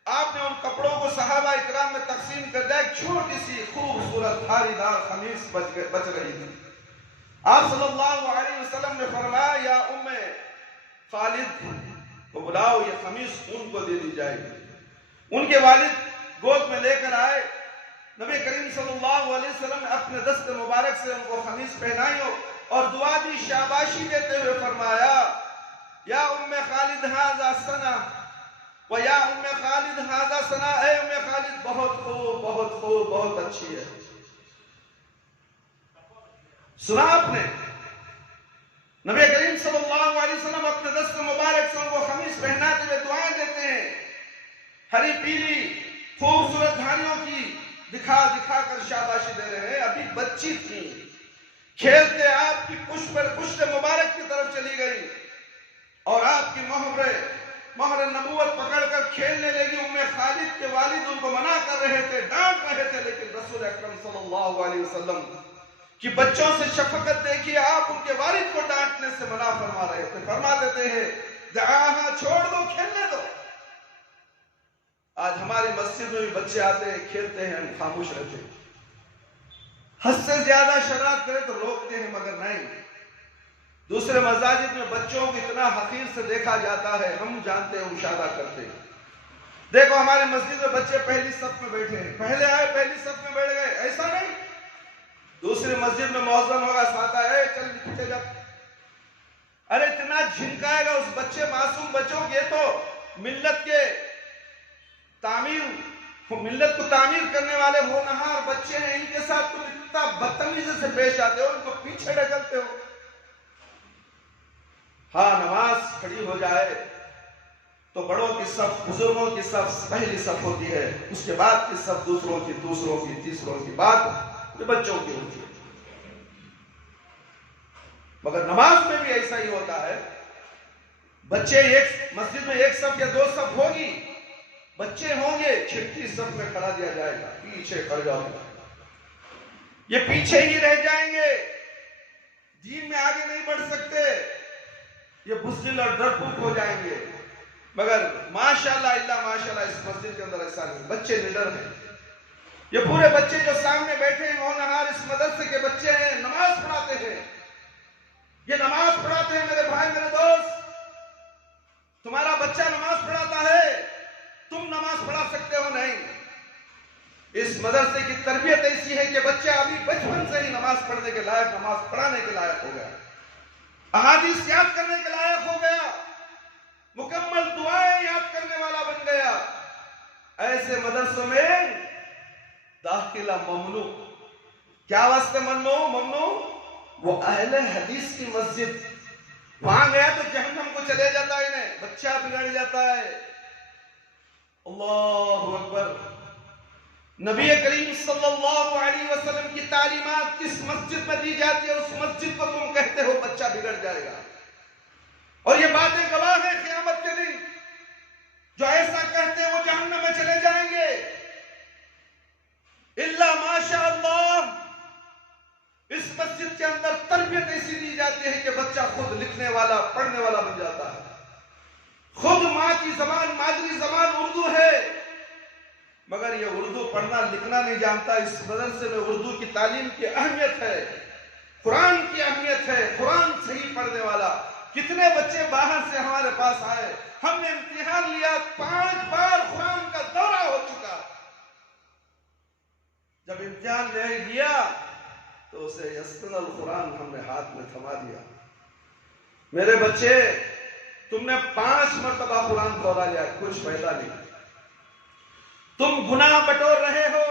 آپ نے ان کپڑوں کو صحابہ اکرام میں تقسیم کر دیا۔ ایک چھوٹی سی خوبصورت دھاری دار قمیص بچ رہی تھی۔ آپ صلی اللہ علیہ وسلم نے فرمایا، یا ام خالد کو بلاؤ، یہ قمیص ان کو دے دی جائے گی۔ ان کے والد گود میں لے کر آئے، نبی کریم صلی اللہ علیہ وسلم نے اپنے دست مبارک سے ان کو قمیص پہنائی اور دعا دی، شاباشی دیتے ہوئے فرمایا، یا ام خالد ھذا ثنا و یا ام خالد ھذا ثنا، اے ام خالد بہت خوب، بہت خوب، بہت اچھی ہے۔ سنا آپ نے؟ نبی کریم صلی اللہ علیہ وسلم اپنے دست مبارک سے ان کو قمیص پہناتے ہوئے دعائیں دیتے ہیں، ہری پیلی خوبصورت دھاریوں کی دکھا کر شاباشی دے رہے ہیں۔ ابھی بچی تھی، کھیلتے آپ کی پشت مبارک کی طرف چلی گئی اور آپ کی مہر نبوت پکڑ کر کھیلنے لگی۔ ام خالد کے والد ان کو منع کر رہے تھے، ڈانٹ رہے تھے، لیکن رسول اکرم صلی اللہ علیہ وسلم کی بچوں سے شفقت دیکھیے، آپ ان کے والد کو ڈانٹنے سے منع فرما رہے تھے، فرما دیتے ہیں دعاہا، چھوڑ دو، کھیلنے دو۔ آج ہماری مسجد میں بھی بچے آتے ہیں، کھیلتے ہیں، ہم خاموش رہتے ہیں، حد سے زیادہ شرارت کرے تو روکتے ہیں، مگر نہیں۔ دوسرے مساجد میں بچوں کو اتنا حقیر سے دیکھا جاتا ہے، ہم جانتے ہیں، مشاہدہ کرتے ہیں۔ دیکھو ہمارے مسجد میں بچے پہلی صف میں بیٹھے ہیں، پہلے آئے پہلی صف میں بیٹھ گئے، ایسا نہیں۔ دوسری مسجد میں مؤذن ہوگا، ساتھ آئے، چل پیچھے جا، ارے اتنا جھنکائے گا اس بچے، معصوم بچوں کے، تو ملت کو تعمیر کرنے والے ہونہار بچے ہیں، ان کے ساتھ تم اتنا بدتمیزی سے پیش آتے ہو، ان کو پیچھے ڈھکلتے ہو۔ ہاں، نماز کھڑی ہو جائے تو بڑوں کی صف، بزرگوں کی صف پہلی صف ہوتی ہے، اس کے بعد کی صف دوسروں کی، تیسروں کی، بعد بچوں کی ہوتی ہے۔ مگر نماز میں بھی ایسا ہی ہوتا ہے، بچے مسجد میں ایک صف یا دو صف ہوگی، بچے ہوں گے، چھٹی صف میں کھڑا دیا جائے گا، پیچھے کھڑ جاؤ، یہ پیچھے ہی رہ جائیں گے، دین میں آگے نہیں بڑھ سکتے، یہ بزدل اور ڈرپوک ہو جائیں گے۔ مگر ماشاءاللہ الا ماشاءاللہ اس مسجد کے اندر ایسا نہیں، بچے نڈر ہیں۔ یہ پورے بچے جو سامنے بیٹھے ہیں ہونہار اس مدرسے کے بچے ہیں، نماز پڑھاتے ہیں، یہ نماز پڑھاتے ہیں۔ میرے بھائی، میرے دوست، تمہارا بچہ نماز پڑھاتا ہے، تم نماز پڑھا سکتے ہو نہیں۔ اس مدرسے کی تربیت ایسی ہے کہ بچہ ابھی بچپن سے ہی نماز پڑھنے کے لائق، نماز پڑھانے کے لائق ہو گیا، احادیث یاد کرنے کے لائق ہو گیا، مکمل دعائیں یاد کرنے والا بن گیا۔ ایسے مدرسوں میں داخلہ ممنوع۔ کیا واسطے ممنوع؟ وہ اہل حدیث کی مسجد، وہاں گیا تو جہنم کو چلے جاتا ہے، انہیں بچہ بگڑ جاتا ہے۔ اللہ اکبر۔ نبی کریم صلی اللہ علیہ وسلم کی تعلیمات کس مسجد میں دی جاتی ہے اس مسجد کو تم کہتے ہو بچہ بگڑ جائے گا، اور یہ باتیں گواہ ہیں قیامت کے دن، جو ایسا کہتے ہیں وہ جہنم میں چلے جائیں گے الا ماشاء اللہ۔ اس مسجد کے اندر تربیت ایسی دی جاتی ہے کہ بچہ خود لکھنے والا پڑھنے والا بن جاتا ہے، خود ماں کی زبان مادری زبان اردو ہے مگر یہ اردو پڑھنا لکھنا نہیں جانتا۔ اس مدرسے میں اردو کی تعلیم کی اہمیت ہے، قرآن کی اہمیت ہے، قرآن صحیح پڑھنے والا۔ کتنے بچے باہر سے ہمارے پاس آئے، ہم نے امتحان لیا، 5 بار قرآن کا دورہ ہو چکا، جب امتحان لے لیا تو اسے یسر القرآن ہم نے ہاتھ میں تھما دیا۔ میرے بچے تم نے 5 مرتبہ قرآن دورہ لیا، کچھ فائدہ نہیں، تم گناہ بٹور رہے ہو،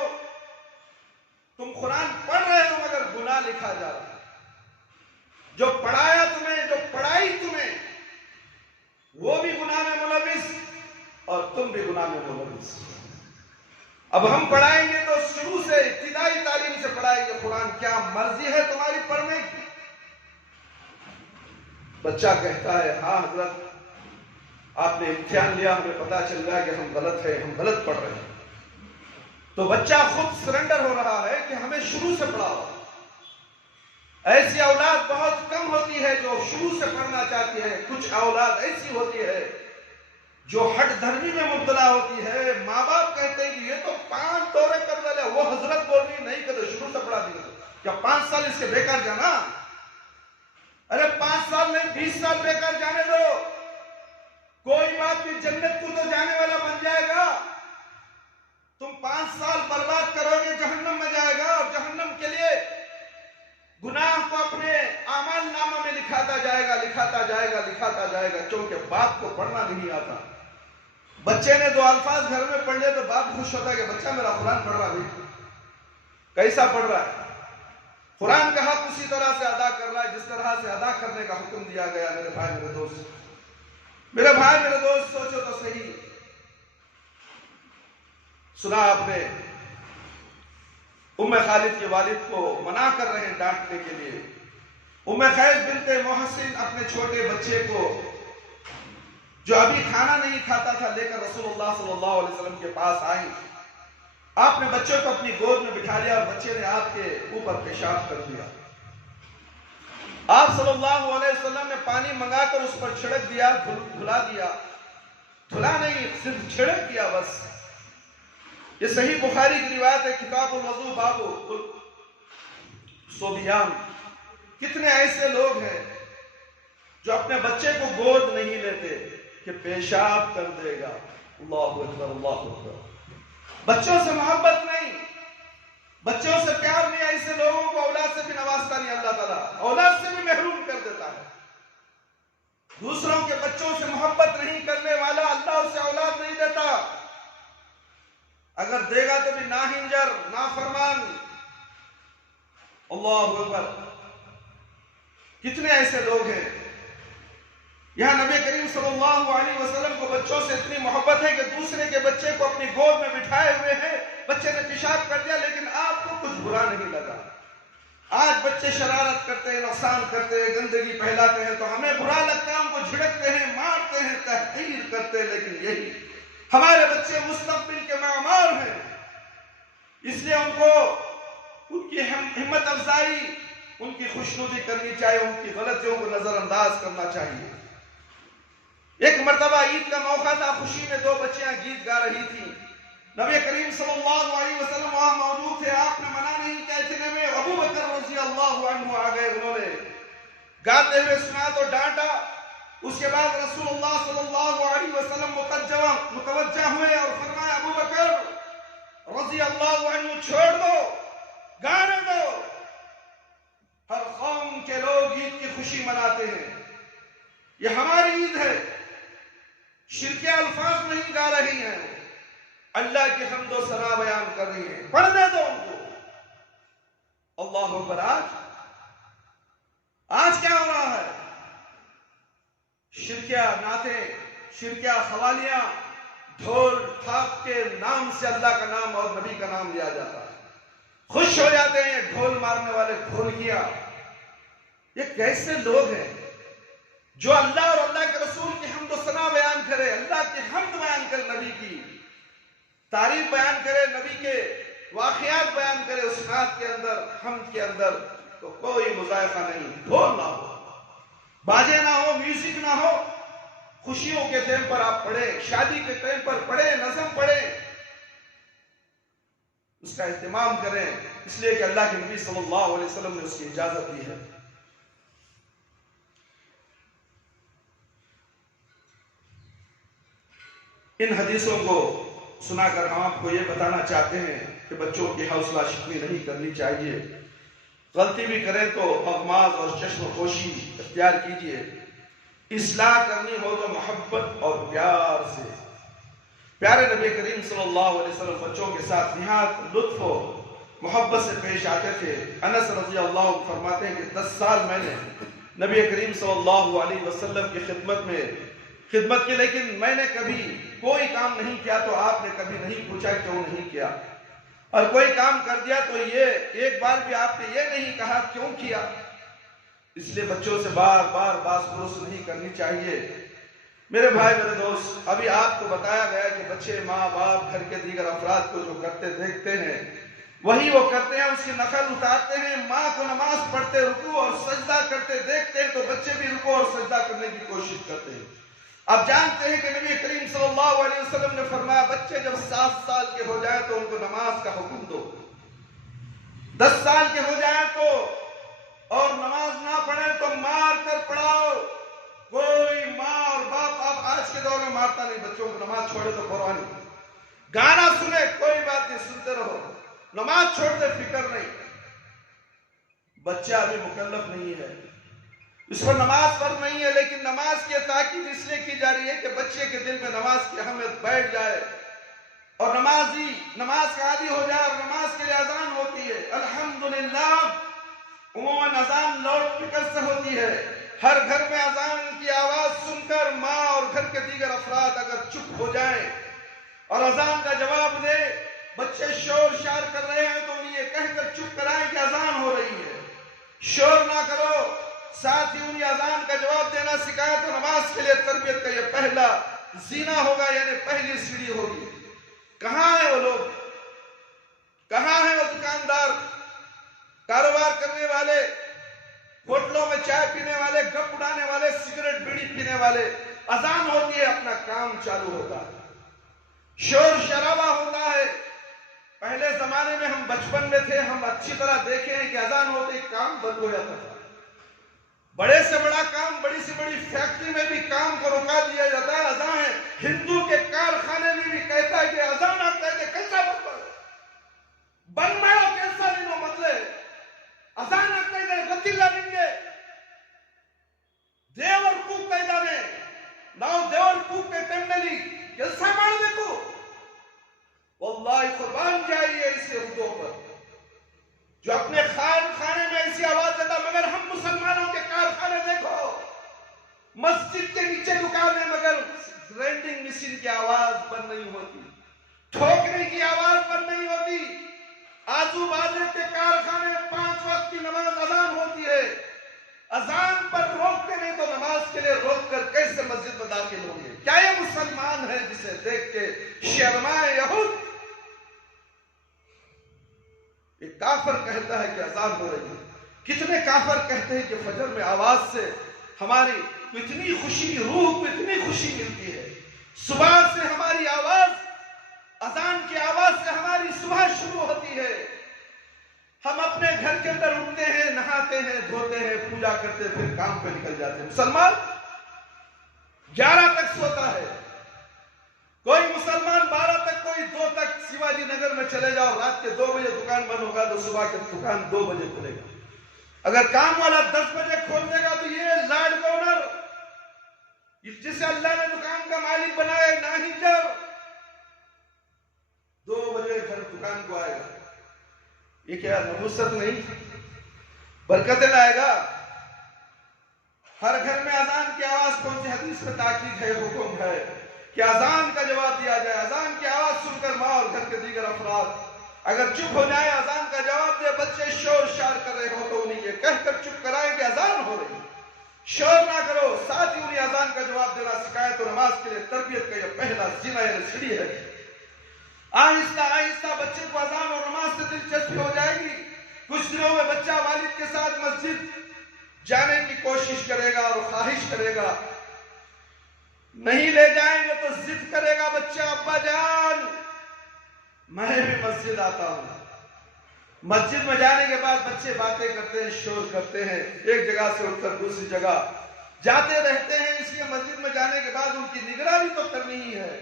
تم قرآن پڑھ رہے ہو مگر گناہ لکھا جا رہا ہے۔ جو پڑھایا تمہیں، جو پڑھائی تمہیں، وہ بھی گناہ میں ملوث اور تم بھی گناہ میں ملوث۔ اب ہم پڑھائیں گے تو شروع سے ابتدائی تعلیم سے پڑھائیں گے قرآن، کیا مرضی ہے تمہاری پڑھنے کی؟ بچہ کہتا ہے ہاں حضرت آپ نے امتحان لیا، ہمیں پتا چل گیا کہ ہم غلط ہیں، ہم غلط پڑھ رہے ہیں، تو بچہ خود سرنڈر ہو رہا ہے کہ ہمیں شروع سے پڑھاؤ۔ ایسی اولاد بہت کم ہوتی ہے جو شروع سے پڑھنا چاہتی ہے، کچھ اولاد ایسی ہوتی ہے جو ہٹ دھرمی میں مبتلا ہوتی ہے۔ ماں باپ کہتے ہیں کہ یہ تو 5 دورے کر ڈالے، وہ حضرت بول رہی نہیں کہ شروع سے پڑھا دیا، کیا 5 سال اس کے بیکار جانا؟ ارے 5 سال نہیں 20 سال بیکار جانے دو، کوئی بات نہیں، جنت کو تو جانے والا بن جائے گا۔ تم 5 سال برباد کرو گے جہنم میں جائے گا، اور جہنم کے لیے گناہ کو اپنے اعمال نامہ میں لکھاتا جائے گا، لکھاتا جائے گا، لکھاتا جائے گا، کیونکہ باپ کو پڑھنا نہیں آتا۔ بچے نے 2 الفاظ گھر میں پڑھ لے تو باپ خوش ہوتا ہے کہ بچہ میرا قرآن پڑھ رہا ہے، کیسا پڑھ رہا ہے؟ قرآن کا حق اسی طرح سے ادا کر رہا ہے جس طرح سے ادا کرنے کا حکم دیا گیا۔ میرے بھائی میرے دوست سوچو تو صحیح، سنا آپ نے ام خالد کے والد کو منع کر رہے ہیں ڈانٹنے کے لیے۔ ام خیز بنت محسن اپنے چھوٹے بچے کو جو ابھی کھانا نہیں کھاتا تھا لے کر رسول اللہ صلی اللہ علیہ وسلم کے پاس آئی۔ آپ نے بچے کو اپنی گود میں بٹھا لیا اور بچے نے آپ کے اوپر پیشاب کر دیا۔ آپ صلی اللہ علیہ وسلم نے پانی منگا کر اس پر چھڑک دیا، دھلا دیا، دھلا نہیں صرف چھڑک دیا بس۔ یہ صحیح بخاری کی روایت ہے، کتاب الوضو باب الصبیان۔ کتنے ایسے لوگ ہیں جو اپنے بچے کو گود نہیں لیتے کہ پیشاب کر دے گا۔ اللہ اکبر، اللہ اکبر۔ بچوں سے محبت نہیں، بچوں سے پیار نہیں، ایسے لوگوں کو اولاد سے بھی نوازتا نہیں اللہ تعالیٰ، اولاد سے بھی محروم کر دیتا ہے۔ دوسروں کے بچوں سے محبت نہیں کرنے والا اللہ اسے اولاد نہیں دیتا، اگر دے گا تو بھی ناہنجر، نافرمان۔ اللہ اکبر۔ کتنے ایسے لوگ ہیں، یہاں نبی کریم صلی اللہ علیہ وسلم کو بچوں سے اتنی محبت ہے کہ دوسرے کے بچے کو اپنی گود میں بٹھائے ہوئے ہیں، بچے نے پیشاب کر دیا لیکن آپ کو کچھ برا نہیں لگا۔ آج بچے شرارت کرتے ہیں، نقصان کرتے ہیں، گندگی پھیلاتے ہیں تو ہمیں برا لگتا ہے، ہم کو جھڑکتے ہیں، مارتے ہیں، تحقیر کرتے ہیں، لیکن یہی ہمارے بچے مستقبل کے معمار ہیں، اس لیے ان کو ان کی ہمت افزائی، ان کی خوشنودی کرنی چاہیے، ان کی غلطیوں کو نظر انداز کرنا چاہیے۔ ایک مرتبہ عید کا موقع تھا، خوشی میں 2 بچیاں گیت گا رہی تھیں، نبی کریم صلی اللہ علیہ وسلم وہاں موجود تھے، آپ نے منع نہیں کیا، اتنے میں ابو بکر رضی اللہ عنہ آ گئے، انہوں نے گاتے ہوئے سنا تو ڈانٹا۔ اس کے بعد رسول اللہ صلی اللہ علیہ وسلم متوجہ ہوئے اور فرمایا ابو بکر رضی اللہ عنہ چھوڑ دو، گانے دو، ہر قوم کے لوگ عید کی خوشی مناتے ہیں، یہ ہماری عید ہے، شرک الفاظ نہیں گا رہی ہیں، اللہ کی حمد و ثنا بیان کر رہی ہیں، پڑھنے دو ان کو۔ اللہ اکبر۔ آج کیا ہو رہا ہے؟ شرکیہ نعتیں، شرکیہ قوالیاں، ڈھول تھاپ کے نام سے اللہ کا نام اور نبی کا نام لیا جاتا ہے. خوش ہو جاتے ہیں ڈھول مارنے والے ڈھول کیا. یہ کیسے لوگ ہیں جو اللہ اور اللہ کے رسول کی حمد و ثنا بیان کرے, اللہ کی حمد بیان کرے, نبی کی تعریف بیان کرے, نبی کے واقعات بیان کرے, اس نعت کے اندر, حمد کے اندر, تو کوئی مذائقہ نہیں. ڈھول نہ ہو, باجے نہ ہو, میوزک نہ ہو. خوشیوں کے ٹائم پر آپ پڑھیں, شادی کے ٹائم پر پڑھیں, نظم پڑھیں, اس کا اہتمام کریں, اس لیے کہ اللہ کے نبی صلی اللہ علیہ وسلم نے اس کی اجازت دی ہے. ان حدیثوں کو سنا کر ہم آپ کو یہ بتانا چاہتے ہیں کہ بچوں کی حوصلہ شکنی نہیں کرنی چاہیے. غلطی بھی کریں تو اغماض اور چشم پوشی اختیار کیجیے. اصلاح کرنی ہو تو محبت اور پیار سے. پیارے نبی کریم صلی اللہ علیہ وسلم بچوں کے ساتھ نہایت لطف و محبت سے پیش آتے تھے. انس رضی اللہ عنہ فرماتے ہیں کہ 10 سال میں نے نبی کریم صلی اللہ علیہ وسلم کی خدمت کی, لیکن میں نے کبھی کوئی کام نہیں کیا تو آپ نے کبھی نہیں پوچھا کیوں نہیں کیا, اور کوئی کام کر دیا تو یہ ایک بار بھی آپ نے یہ نہیں کہا کیوں کیا. اس لیے بچوں سے بار بار باس پروس نہیں کرنی چاہیے. میرے بھائی, میرے دوست, ابھی آپ کو بتایا گیا کہ بچے ماں باپ گھر کے دیگر افراد کو جو کرتے دیکھتے ہیں وہی وہ کرتے ہیں, اس کی نقل اتارتے ہیں. ماں کو نماز پڑھتے رکوع اور سجدہ کرتے دیکھتے ہیں تو بچے بھی رکوع اور سجدہ کرنے کی کوشش کرتے ہیں. اب جانتے ہیں کہ نبی کریم صلی اللہ علیہ وسلم نے فرمایا بچے جب 7 سال کے ہو جائیں تو ان کو نماز کا حکم دو. 10 سال کے ہو جائیں تو اور نماز نہ پڑھیں تو مار کر پڑھاؤ. کوئی ماں اور باپ آپ آج کے دور میں مارتا نہیں بچوں کو, نماز چھوڑے تو پرواہ نہیں. گانا سنے کوئی بات نہیں, سنتے رہو, نماز چھوڑ دے فکر نہیں. بچہ ابھی مکلف نہیں ہے, اس پر نماز فرض نہیں ہے, لیکن نماز کی تاکید اس لیے کی جا رہی ہے کہ بچے کے دل میں نماز کی اہمیت بیٹھ جائے اور نماز کا عادی ہو جائے. اور نماز کے لیے اذان ہوتی ہے الحمدللہ. عموماً اذان لاؤڈ اسپیکر سے ہوتی ہے. ہر گھر میں اذان کی آواز سن کر ماں اور گھر کے دیگر افراد اگر چپ ہو جائیں اور اذان کا جواب دے, بچے شور شار کر رہے ہیں تو انہیں یہ کہہ کر چپ کرائیں کہ اذان ہو رہی ہے, شور نہ کرو. ساتھ ہی انہیں اذان کا جواب دینا سکھائے تو نماز کے لیے تربیت کا یہ پہلا زینہ ہوگا, یعنی پہلی سیڑھی ہوگی. کہاں ہیں وہ لوگ, کہاں ہیں وہ دکاندار, کاروبار کرنے والے, ہوٹلوں میں چائے پینے والے, گپ اڑانے والے, سگریٹ بیڑی پینے والے. اذان ہوتی ہے اپنا کام چالو ہوتا ہے, شور شرابہ ہوتا ہے. پہلے زمانے میں ہم بچپن میں تھے, ہم اچھی طرح دیکھے ہیں کہ اذان ہوتے ہی کام بند ہو جاتا تھا. بڑے سے بڑا کام, بڑی سے بڑی فیکٹری میں بھی کام کو روکا دیا جاتا ہے. اذان ہے. ہندو کے کارخانے میں بھی کہتا ہے کہ اذان آتا ہے کہ کیسا بن رہا کیسا نہیں مطلب اذان آتا ہے ಗೊತ್ತಿಲ್ಲ ನಿಮಗೆ ದೇವರು ಕೂಗ್ತಾ ಇದ್ದಾನೆ, ನಾವು ದೇವರು ಕೂಗ್ತಾ ಟೈಮ್ನಲ್ಲಿ ಕೆಲಸ ಮಾಡಬೇಕು. والله قربان جائیے اس کے خودوں پر جو اپنے خانے میں ایسی آواز دیتا. مگر ہم مسلمانوں کے کارخانے دیکھو, مسجد کے نیچے دکانیں, مگر گرائنڈنگ مشین کی آواز بند نہیں ہوتی, ٹھوکنے کی آواز بند نہیں ہوتی. آزو بازو کے کارخانے 5 وقت کی نماز اذان ہوتی ہے. اذان پر روکتے نہیں تو نماز کے لیے روک کر کیسے مسجد میں داخل ہوں گے؟ کیا یہ مسلمان ہے جسے دیکھ کے شرمائے یہود؟ ایک کافر کہتا ہے کہ اذان ہو رہی ہے. کتنے کافر کہتے ہیں کہ فجر میں آواز سے ہماری اتنی خوشی, روح کو اتنی خوشی ملتی ہے. صبح سے ہماری آواز, اذان کی آواز سے ہماری صبح شروع ہوتی ہے. ہم اپنے گھر کے اندر اٹھتے ہیں, نہاتے ہیں, دھوتے ہیں, پوجا کرتے, پھر کام پہ نکل جاتے ہیں. مسلمان 11 تک سوتا ہے, کوئی مسلمان 12 تک, کوئی 2 تک. شیواجی نگر میں چلے جاؤ, رات کے 2 بجے دکان بند ہوگا تو صبح کے دکان 2 بجے کھلے گا. اگر کام والا 10 بجے کھول دے گا تو یہ لارڈ گورنر جسے اللہ نے دکان کا مالک بنایا ہے, ناہنجر 2 بجے گھر دکان کو آئے گا. یہ کیا نبوست نہیں, برکتیں لائے گا. ہر گھر میں اذان کی آواز پہنچے, حدیث میں تاکید ہے, حکم ہے کہ اذان کا جواب دیا جائے. اذان کی آواز سن کر ماں اور گھر کے دیگر افراد اگر چپ ہو جائے, اذان کا جواب دے, بچے شور شار کر رہے ہو تو انہیں یہ کہہ کر چپ کرائیں کہ اذان ہو رہی ہے, شور نہ کرو. ساتھ ہی انہیں اذان کا جواب دینا سکھائے. تو نماز کے لیے تربیت کا یہ پہلا زینہ یعنی سیڑھی ہے. آہستہ آہستہ بچے کو اذان اور نماز سے دلچسپی ہو جائے گی. کچھ دنوں میں بچہ والد کے ساتھ مسجد جانے کی کوشش کرے گا اور خواہش کرے گا. نہیں لے جائیں گے تو ضد کرے گا بچہ, ابا جان میں بھی مسجد آتا ہوں. مسجد میں جانے کے بعد بچے باتیں کرتے ہیں, شور کرتے ہیں, ایک جگہ سے اٹھ کر دوسری جگہ جاتے رہتے ہیں. اس لیے مسجد میں جانے کے بعد ان کی نگرانی تو کرنی ہی ہے.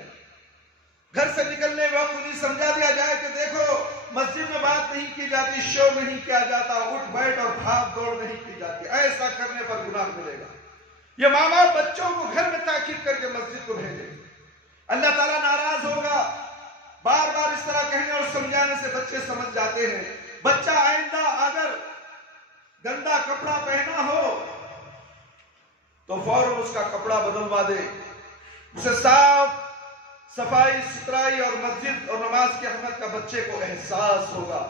گھر سے نکلنے وقت انہیں سمجھا دیا جائے کہ دیکھو مسجد میں بات نہیں کی جاتی, شور نہیں کیا جاتا, اٹھ بیٹھ اور بھاگ دوڑ نہیں کی جاتی. ایسا کرنے پر گناہ ملے گا. یہ ماں باپ بچوں کو گھر میں تاکید کر کے مسجد کو بھیجے. اللہ تعالیٰ ناراض ہوگا. بار بار اس طرح کہنے اور سمجھانے سے بچے سمجھ جاتے ہیں. بچہ آئندہ اگر گندا کپڑا پہنا ہو تو فوراً اس کا کپڑا بدلوا دے, اسے صاف صفائی ستھرائی اور مسجد اور نماز کی اہمیت کا بچے کو احساس ہوگا.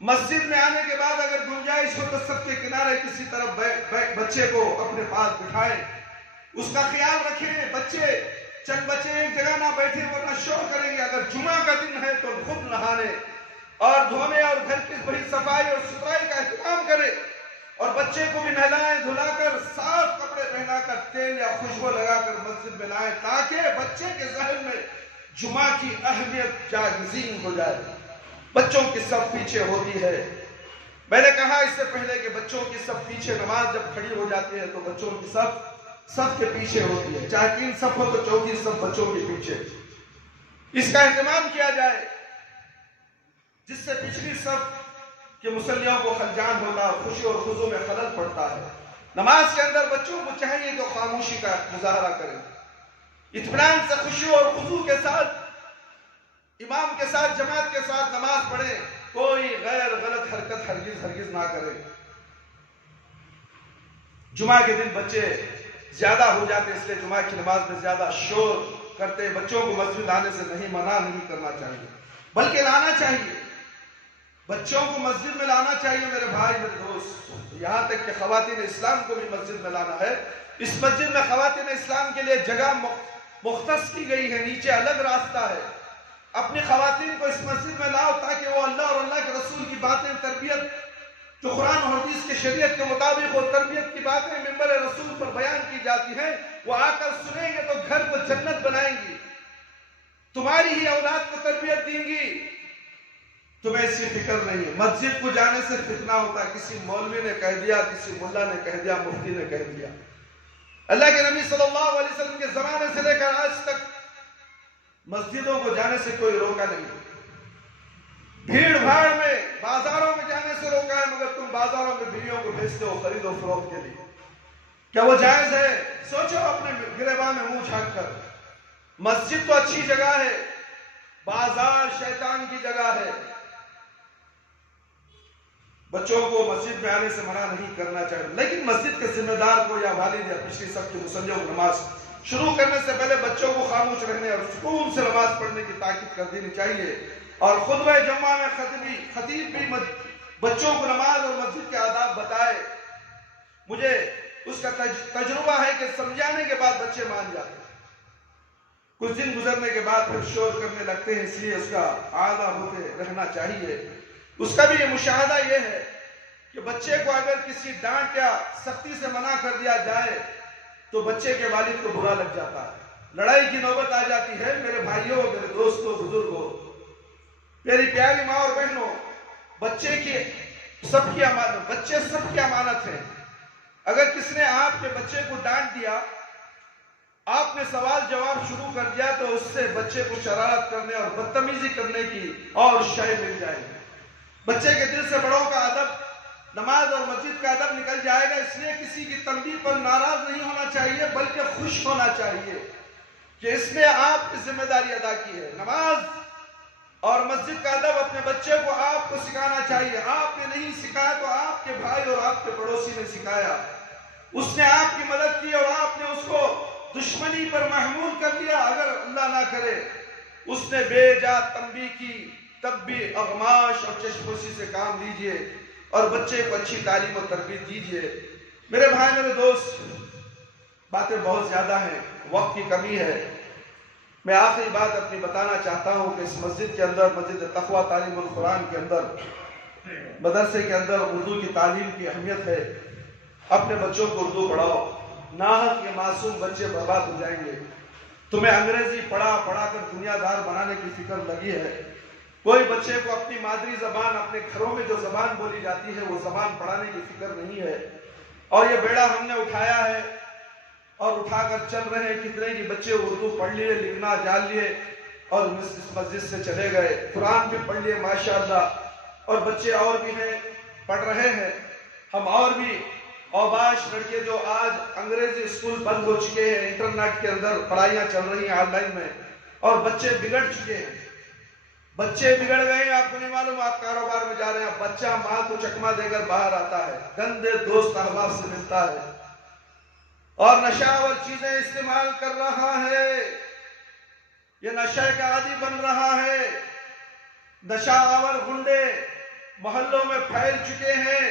مسجد میں آنے کے بعد اگر گنجائش ہو تو سب کے کنارے کسی طرف بچے کو اپنے پاس بٹھائیں, اس کا خیال رکھیں. بچے چند بچے ایک جگہ نہ بیٹھے ورنہ شور کریں گے. اگر جمعہ کا دن ہے تو خود نہانے اور دھونے اور گھر کی بڑی صفائی اور ستھرائی کا اہتمام کرے, اور بچے کو بھی نہلائیں دھلا کر صاف کپڑے پہنا کر تیل یا خوشبو لگا کر مسجد میں لائیں تاکہ بچے کے ذہن میں جمعہ کی اہمیت جاگزین ہو جائے. بچوں کی صف پیچھے ہوتی ہے. میں نے کہا اس سے پہلے کہ بچوں کی صف پیچھے, نماز جب کھڑی ہو جاتی ہے تو بچوں کی صف کے پیچھے ہوتی ہے. چاہے 3 صف ہو تو چوتھی صف بچوں کے پیچھے. اس کا اہتمام کیا جائے جس سے پچھلی صف کے مصلیوں کو خلجان ہوتا, خوشی اور خضوع میں خلل پڑتا ہے. نماز کے اندر بچوں کو چاہیے کہ خاموشی کا مظاہرہ کریں, اطمینان سے خوشی اور خضوع کے ساتھ امام کے ساتھ جماعت کے ساتھ نماز پڑھیں. کوئی غیر غلط حرکت ہرگز نہ کریں. جمعہ کے دن بچے زیادہ ہو جاتے اس لیے جمعہ کی نماز میں زیادہ شور کرتے. بچوں کو مسجد آنے سے منع نہیں کرنا چاہیے بلکہ لانا چاہیے. بچوں کو مسجد میں لانا چاہیے. میرے بھائی میرے دوست, یہاں تک کہ خواتین اسلام کو بھی مسجد میں لانا ہے. اس مسجد میں خواتین اسلام کے لیے جگہ مختص کی گئی ہے, نیچے الگ راستہ ہے. اپنی خواتین کو اس مسجد میں لاؤ تاکہ وہ اللہ اور اللہ کے رسول کی باتیں, تربیت جو قرآن اور حدیث کی شریعت کے مطابق, اور تربیت کی باتیں منبر رسول پر بیان کی جاتی ہیں, وہ آ کر سنیں گے تو گھر کو جنت بنائیں گی. تمہاری ہی اولاد کو تربیت دیں گی. تمہیں ایسی فکر نہیں ہے. مسجد کو جانے سے فتنہ ہوتا ہے. کسی مولوی نے کہہ دیا, کسی ملا نے کہہ دیا, مفتی نے کہہ دیا. اللہ کے نبی صلی اللہ علیہ وسلم کے زمانے سے لے کر آج تک مسجدوں کو جانے سے کوئی روکا نہیں. بھیڑ بھاڑ میں بازاروں میں جانے سے روکا ہے, مگر تم بازاروں میں بیویوں کو بھیجتے ہو خرید و فروخت کے لیے. کیا وہ جائز ہے؟ سوچو اپنے گریباں میں منہ جھانک کر. مسجد تو اچھی جگہ ہے, بازار شیطان کی جگہ ہے. بچوں کو مسجد میں آنے سے منع نہیں کرنا چاہیے, لیکن مسجد کے ذمہ دار کو یا والد یا پچھلی صف کے مصلیوں کو نماز شروع کرنے سے پہلے بچوں کو خاموش رہنے اور سکون سے نماز پڑھنے کی تاکید کر دینی چاہیے. اور خطبہ جمعہ میں خطیب بھی بچوں کو نماز اور مسجد کے آداب بتائے. مجھے اس کا تجربہ ہے کہ سمجھانے کے بعد بچے مان جاتے ہیں. کچھ دن گزرنے کے بعد پھر شور کرنے لگتے ہیں, اس لیے اس کا عادہ ہوتے رہنا چاہیے. اس کا بھی یہ مشاہدہ یہ ہے کہ بچے کو اگر کسی ڈانٹ یا سختی سے منع کر دیا جائے تو بچے کے والد کو برا لگ جاتا ہے, لڑائی کی نوبت آ جاتی ہے. میرے بھائیوں, میرے دوستوں, بزرگوں, میری پیاری ماں اور بہنوں, بچے سب کی امانت ہے. اگر کس نے آپ کے بچے کو ڈانٹ دیا, آپ نے سوال جواب شروع کر دیا, تو اس سے بچے کو شرارت کرنے اور بدتمیزی کرنے کی اور شے مل جائے گی. بچے کے دل سے بڑوں کا ادب, نماز اور مسجد کا ادب نکل جائے گا. اس لیے کسی کی تنبیہ پر ناراض نہیں ہونا چاہیے بلکہ خوش ہونا چاہیے کہ اس نے آپ کی ذمہ داری ادا کی ہے. نماز اور مسجد کا ادب اپنے بچے کو آپ کو سکھانا چاہیے. آپ نے نہیں سکھایا تو آپ کے بھائی اور آپ کے پڑوسی نے سکھایا. اس نے آپ کی مدد کی اور آپ نے اس کو دشمنی پر محمول کر لیا، اگر اللہ نہ کرے اس نے بے جا تنبیہ کی، تب بھی اغماش اور چشموشی سے کام لیجئے اور بچے کو اچھی تعلیم و تربیت دیجئے۔ میرے بھائی میرے دوست، باتیں بہت زیادہ ہیں، وقت کی کمی ہے۔ میں آخری بات اپنی بتانا چاہتا ہوں کہ اس مسجد کے اندر، مسجد تقویٰ تعلیم القرآن کے اندر، مدرسے کے اندر اردو کی تعلیم کی اہمیت ہے۔ اپنے بچوں کو اردو پڑھاؤ، ناحق یہ معصوم بچے برباد ہو جائیں گے۔ تمہیں انگریزی پڑھا کر دنیا دار بنانے کی فکر لگی ہے، کوئی بچے کو اپنی مادری زبان، اپنے گھروں میں جو زبان بولی جاتی ہے وہ زبان پڑھانے کی فکر نہیں ہے۔ اور یہ بیڑا ہم نے اٹھایا ہے اور اٹھا کر چل رہے ہیں۔ کتنے کی بچے اردو پڑھ لیے، لکھنا جان لیے اور اس مسجد سے چلے گئے، قرآن بھی پڑھ لیے ماشاءاللہ، اور بچے اور بھی ہیں پڑھ رہے ہیں۔ ہم اور بھی اوباش لڑکے جو آج انگریزی اسکول بند ہو چکے ہیں، انٹرنیٹ کے اندر پڑھائیاں چل رہی ہیں آن لائن میں، اور بچے بگڑ چکے ہیں، بچے بگڑ گئے ہیں۔ آپ کو نہیں معلوم، آپ کاروبار میں جا رہے ہیں، بچہ ماں کو چکما دے کر باہر آتا ہے، گندے دوست احباب سے ملتا ہے اور نشاور چیزیں استعمال کر رہا ہے، یہ نشے کا عادی بن رہا ہے۔ نشاور گنڈے محلوں میں پھیل چکے ہیں،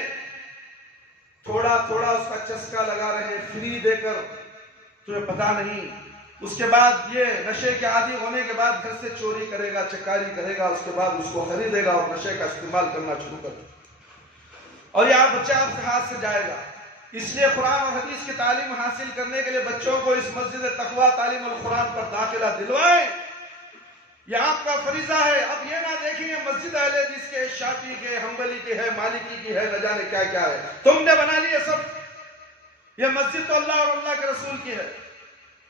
تھوڑا تھوڑا اس کا چسکا لگا رہے ہیں فری دے کر، تمہیں پتا نہیں۔ اس کے بعد یہ نشے کے عادی ہونے کے بعد گھر سے چوری کرے گا، چکاری کرے گا، اس کے بعد اس کو خریدے گا اور نشے کا استعمال کرنا شروع کر دے گا، اور یہ بچہ آپ کے ہاتھ سے جائے گا۔ اس لیے قرآن اور حدیث کی تعلیم حاصل کرنے کے لیے بچوں کو اس مسجد تقویٰ تعلیم القرآن پر داخلہ دلوائیں، یہ آپ کا فریضہ ہے۔ اب یہ نہ دیکھیں یہ مسجد اہل حدیث کے، شافعی کے، حنبلی کی ہے، مالکی کی ہے، نہ جانے کیا کیا ہے، تم نے بنا لیے سب۔ یہ مسجد تو اللہ اور اللہ کے رسول کی ہے،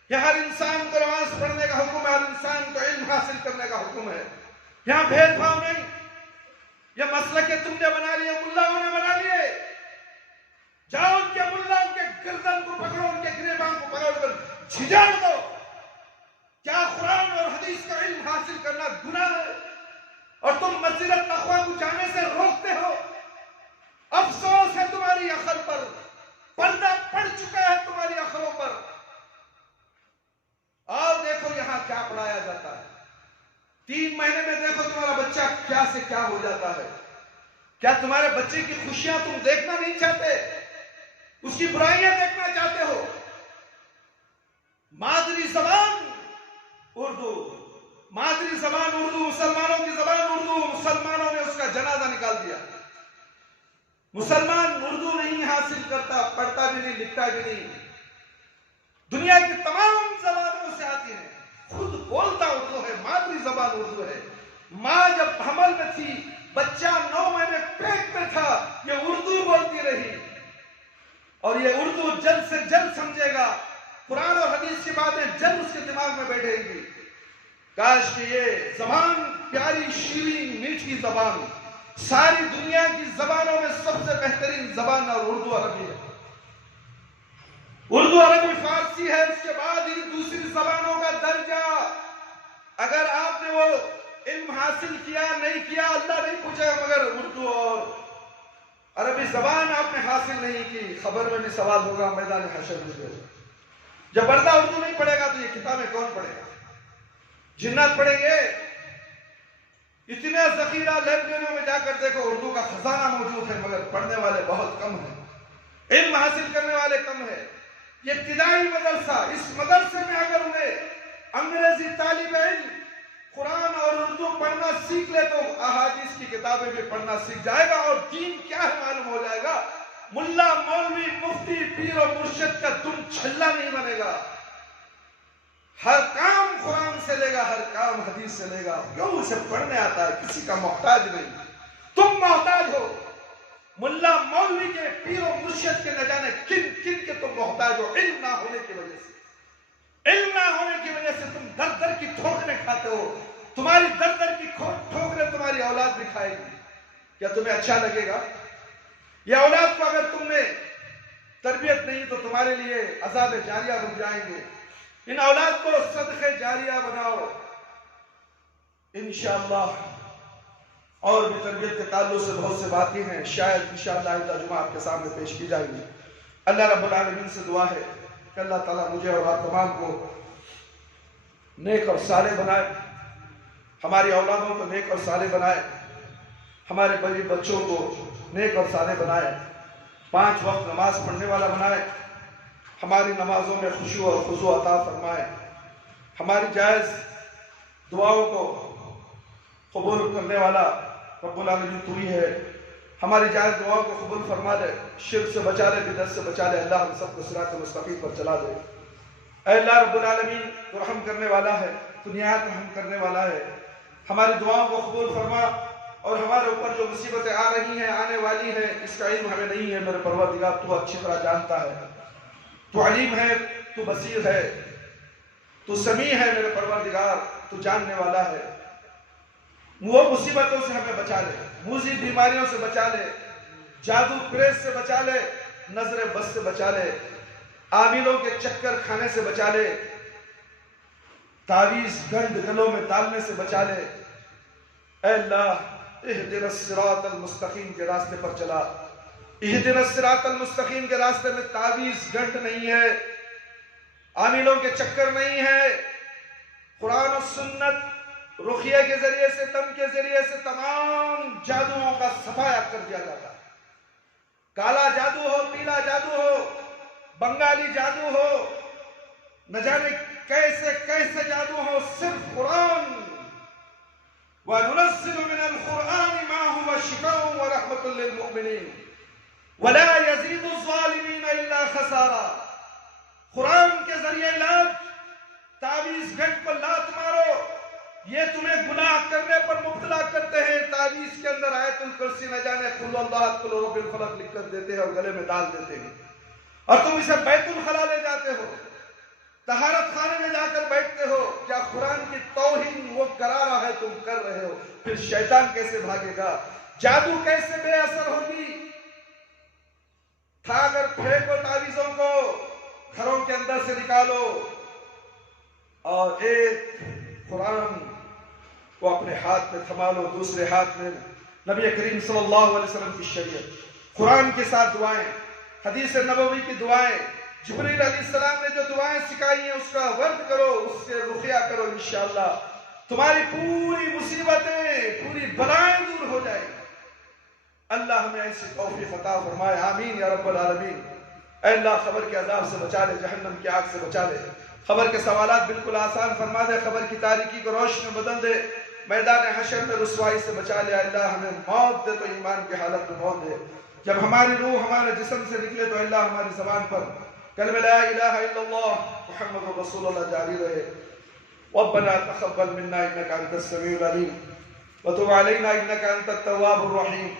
یہ ہر انسان کو نماز پڑھنے کا حکم ہے، ہر انسان کو علم حاصل کرنے کا حکم ہے، یہاں بھید بھاؤ نہیں۔ یہ مسلک تم نے بنا لیے، ملاؤں نے بنا لیے، جاؤ ان کے ملاؤں کے گردن کو پکڑو، ان کے گریبان کو پکڑ کر جھجاڑ دو۔ کیا قرآن اور حدیث کا علم حاصل کرنا گناہ ہے اور تم مسجد تقویٰ کو جانے سے روکتے ہو؟ افسوس ہے تمہاری عقل پر، پردہ پڑ چکا ہے تمہاری عقلوں پر۔ اور دیکھو یہاں کیا پڑھایا جاتا ہے، 3 مہینے میں دیکھو تمہارا بچہ کیا سے کیا ہو جاتا ہے۔ کیا تمہارے بچے کی خوشیاں تم دیکھنا نہیں چاہتے، اس کی برائیاں دیکھنا چاہتے ہو؟ مادری زبان اردو، مادری زبان اردو، مسلمانوں کی زبان اردو، مسلمانوں نے اس کا جنازہ نکال دیا۔ مسلمان اردو نہیں حاصل کرتا، پڑھتا بھی نہیں، لکھتا بھی نہیں، دنیا کی تمام زبانوں سے آتی ہے، خود بولتا اردو ہے، مادری زبان اردو ہے۔ ماں جب حمل میں تھی، بچہ 9 مہینے پیٹ میں تھا، یہ اردو بولتی رہی، اور یہ اردو جلد سے جلد سمجھے گا، قرآن اور حدیث کی باتیں جلد اس کے دماغ میں بیٹھے گی۔ کاش کہ یہ زبان پیاری، شیریں، میٹھی زبان، ساری دنیا کی زبانوں میں سب سے بہترین زبان اور اردو عربی ہے۔ اردو عربی فارسی ہے، اس کے بعد ہی دوسری زبانوں کا درجہ۔ اگر آپ نے وہ علم حاصل کیا نہیں کیا، اللہ نہیں پوچھے گا، مگر اردو اور عربی زبان آپ نے حاصل نہیں کی، خبر میں بھی سوال ہوگا میدان حشر میں۔ جب بردہ اردو نہیں پڑھے گا تو یہ کتابیں کون پڑھے گا؟ جنات پڑھیں گے؟ اتنے ذخیرہ لائبریریوں میں جا کر دیکھو، اردو کا خزانہ موجود ہے، مگر پڑھنے والے بہت کم ہیں، علم حاصل کرنے والے کم ہیں۔ یہ ابتدائی مدرسہ، اس مدرسے میں اگر انہیں انگریزی طالب علم قرآن اور اردو پڑھنا سیکھ لے تو احادیث کی کتابیں بھی پڑھنا سیکھ جائے گا، اور دین کیا ہے معلوم ہو جائے گا۔ ملا، مولوی، مفتی، پیر و مرشد کا تم چھلا نہیں بنے گا، ہر کام قرآن سے لے گا، ہر کام حدیث سے لے گا، کیوں؟ اسے پڑھنے آتا ہے، کسی کا محتاج نہیں۔ تم محتاج ہو ملا مولوی کے، پیر و مرشد کے، نہ جانے کن کن کے تم محتاج ہو، علم نہ ہونے کی وجہ سے۔ علم نہ ہونے کی وجہ سے تم در در کی ٹھوکریں کھاتے ہو، تمہاری در در کی ٹھوکریں تمہاری اولاد بھی کھائے گی۔ کیا تمہیں اچھا لگے گا؟ یہ اولاد کو اگر تم نے تربیت نہیں تو تمہارے لیے عذاب جاریہ بن جائیں گے۔ ان اولاد کو صدقہ جاریہ بناؤ انشاءاللہ۔ اور بھی تربیت کے تعلق سے بہت سے باتیں ہیں، شاید انشاءاللہ آئندہ جمعہ آپ کے سامنے پیش کی جائیں گی۔ اللہ رب العالمین سے دعا ہے کہ اللہ تعالیٰ مجھے اور آپ تمام کو نیک اور صالح بنائے، ہماری اولادوں کو نیک اور صالح بنائے، ہمارے بچوں کو نیک اور صالح بنائے، 5 وقت نماز پڑھنے والا بنائے، ہماری نمازوں میں خشوع اور خضوع عطا فرمائے، ہماری جائز دعاؤں کو قبول کرنے والا رب العالمین تو ہی ہے، ہماری جائز دعاؤں کو قبول فرما لے، شرک سے بچا لے، بدعت سے بچا لے، اللہ ہم سب کو صراط مستقیم پر چلا دے۔ اے اللہ رب العالمین تو رحم کرنے والا ہے، تو نہایت رحم کرنے والا ہے، ہماری دعاؤں کو قبول فرما، اور ہمارے اوپر جو مصیبتیں آ رہی ہیں، آنے والی ہیں، اس کا علم ہمیں نہیں ہے میرے پروردگار، تو اچھی طرح جانتا ہے، تو علیم ہے، تو بصیر ہے، تو سمیع ہے میرے پروردگار، تو جاننے والا ہے۔ وہ مصیبتوں سے ہمیں بچا لے، موذی بیماریوں سے بچا لے، جادو پریت سے بچا لے، نظر بد سے بچا لے، عاملوں کے چکر کھانے سے بچا لے، تعویذ گنڈ گلوں میں ڈالنے سے بچا لے۔ اے اللہ اہدنا الصراط المستقیم کے راستے پر چلا، اہدنا الصراط المستقیم کے راستے میں تعویذ گنڈ نہیں ہے، عاملوں کے چکر نہیں ہے، قرآن و سنت رقیہ کے ذریعے سے، تم کے ذریعے سے تمام جادوؤں کا صفایا کر دیا جاتا ہے۔ کالا جادو ہو، پیلا جادو ہو، بنگالی جادو ہو، نہ جانے کیسے کیسے جادو ہو، صرف قرآن وَنُنَزِّلُ مِنَ الْقُرْآنِ مَا هُوَ شِفَاءٌ وَرَحْمَةٌ لِّلْمُؤْمِنِينَ وَلَا يَزِيدُ الظَّالِمِينَ إِلَّا خَسَارًا۔ قرآن کے ذریعے علاج، تعویذ گنڈ پر لات مارو، یہ تمہیں گناہ کرنے پر مبتلا کرتے ہیں۔ تعویذ کے اندر آیت الکرسی نہ جانے قل اللہ قل رب الفلق لکھ کر دیتے ہیں اور گلے میں ڈال دیتے ہیں، اور تم اسے بیت الخلا لے جاتے ہو، طہارت خانے میں جا کر بیٹھتے ہو۔ کیا قرآن کی توہین وہ کرا رہا ہے تم کر رہے ہو؟ پھر شیطان کیسے بھاگے گا؟ جادو کیسے بے اثر ہوگی؟ تھا اگر پھینکو تعویذوں کو، گھروں کے اندر سے نکالو، اور ایک قرآن کو اپنے ہاتھ میں تھما لو، دوسرے ہاتھ میں نبی کریم صلی اللہ علیہ وسلم کی شریعت، قرآن کے ساتھ دعائیں، حدیث نبوی کی دعائیں، جبریل علیہ السلام نے جو دعائیں سکھائی ہیں اس کا ورد کرو، اس سے رقیہ کرو، انشاءاللہ تمہاری پوری مصیبتیں، پوری بلائیں دور ہو جائیں گی۔ اللہ ہمیں ایسی توفیق عطا فرمائے، آمین یا رب العالمین۔ اے اللہ خبر کے عذاب سے بچا لے، جہنم کی آگ سے بچا لے، خبر کے سوالات بالکل آسان فرما دے، خبر کی تاریکی کو روشن میں بدل دے، میدان حشر میں رسوائی سے بچا لے۔ اللہ ہمیں موت دے تو ایمان کی حالت میں موت دے، جب ہماری روح ہمارے جسم سے نکلے تو اللہ ہماری زبان پر کلمہ لا الہ الا اللہ محمد رسول اللہ جاری رہے۔ ربنا تقبل منا انك انت السميع العليم وتب علينا انك انت التواب الرحيم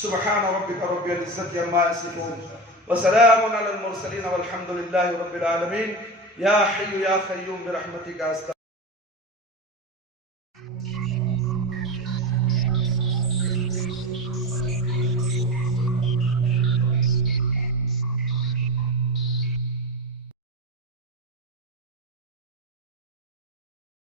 سبحان ربك رب العزة عما يصفون وسلام على المرسلين والحمد لله رب العالمين۔ یا حی یا قیوم برحمتک استغیث۔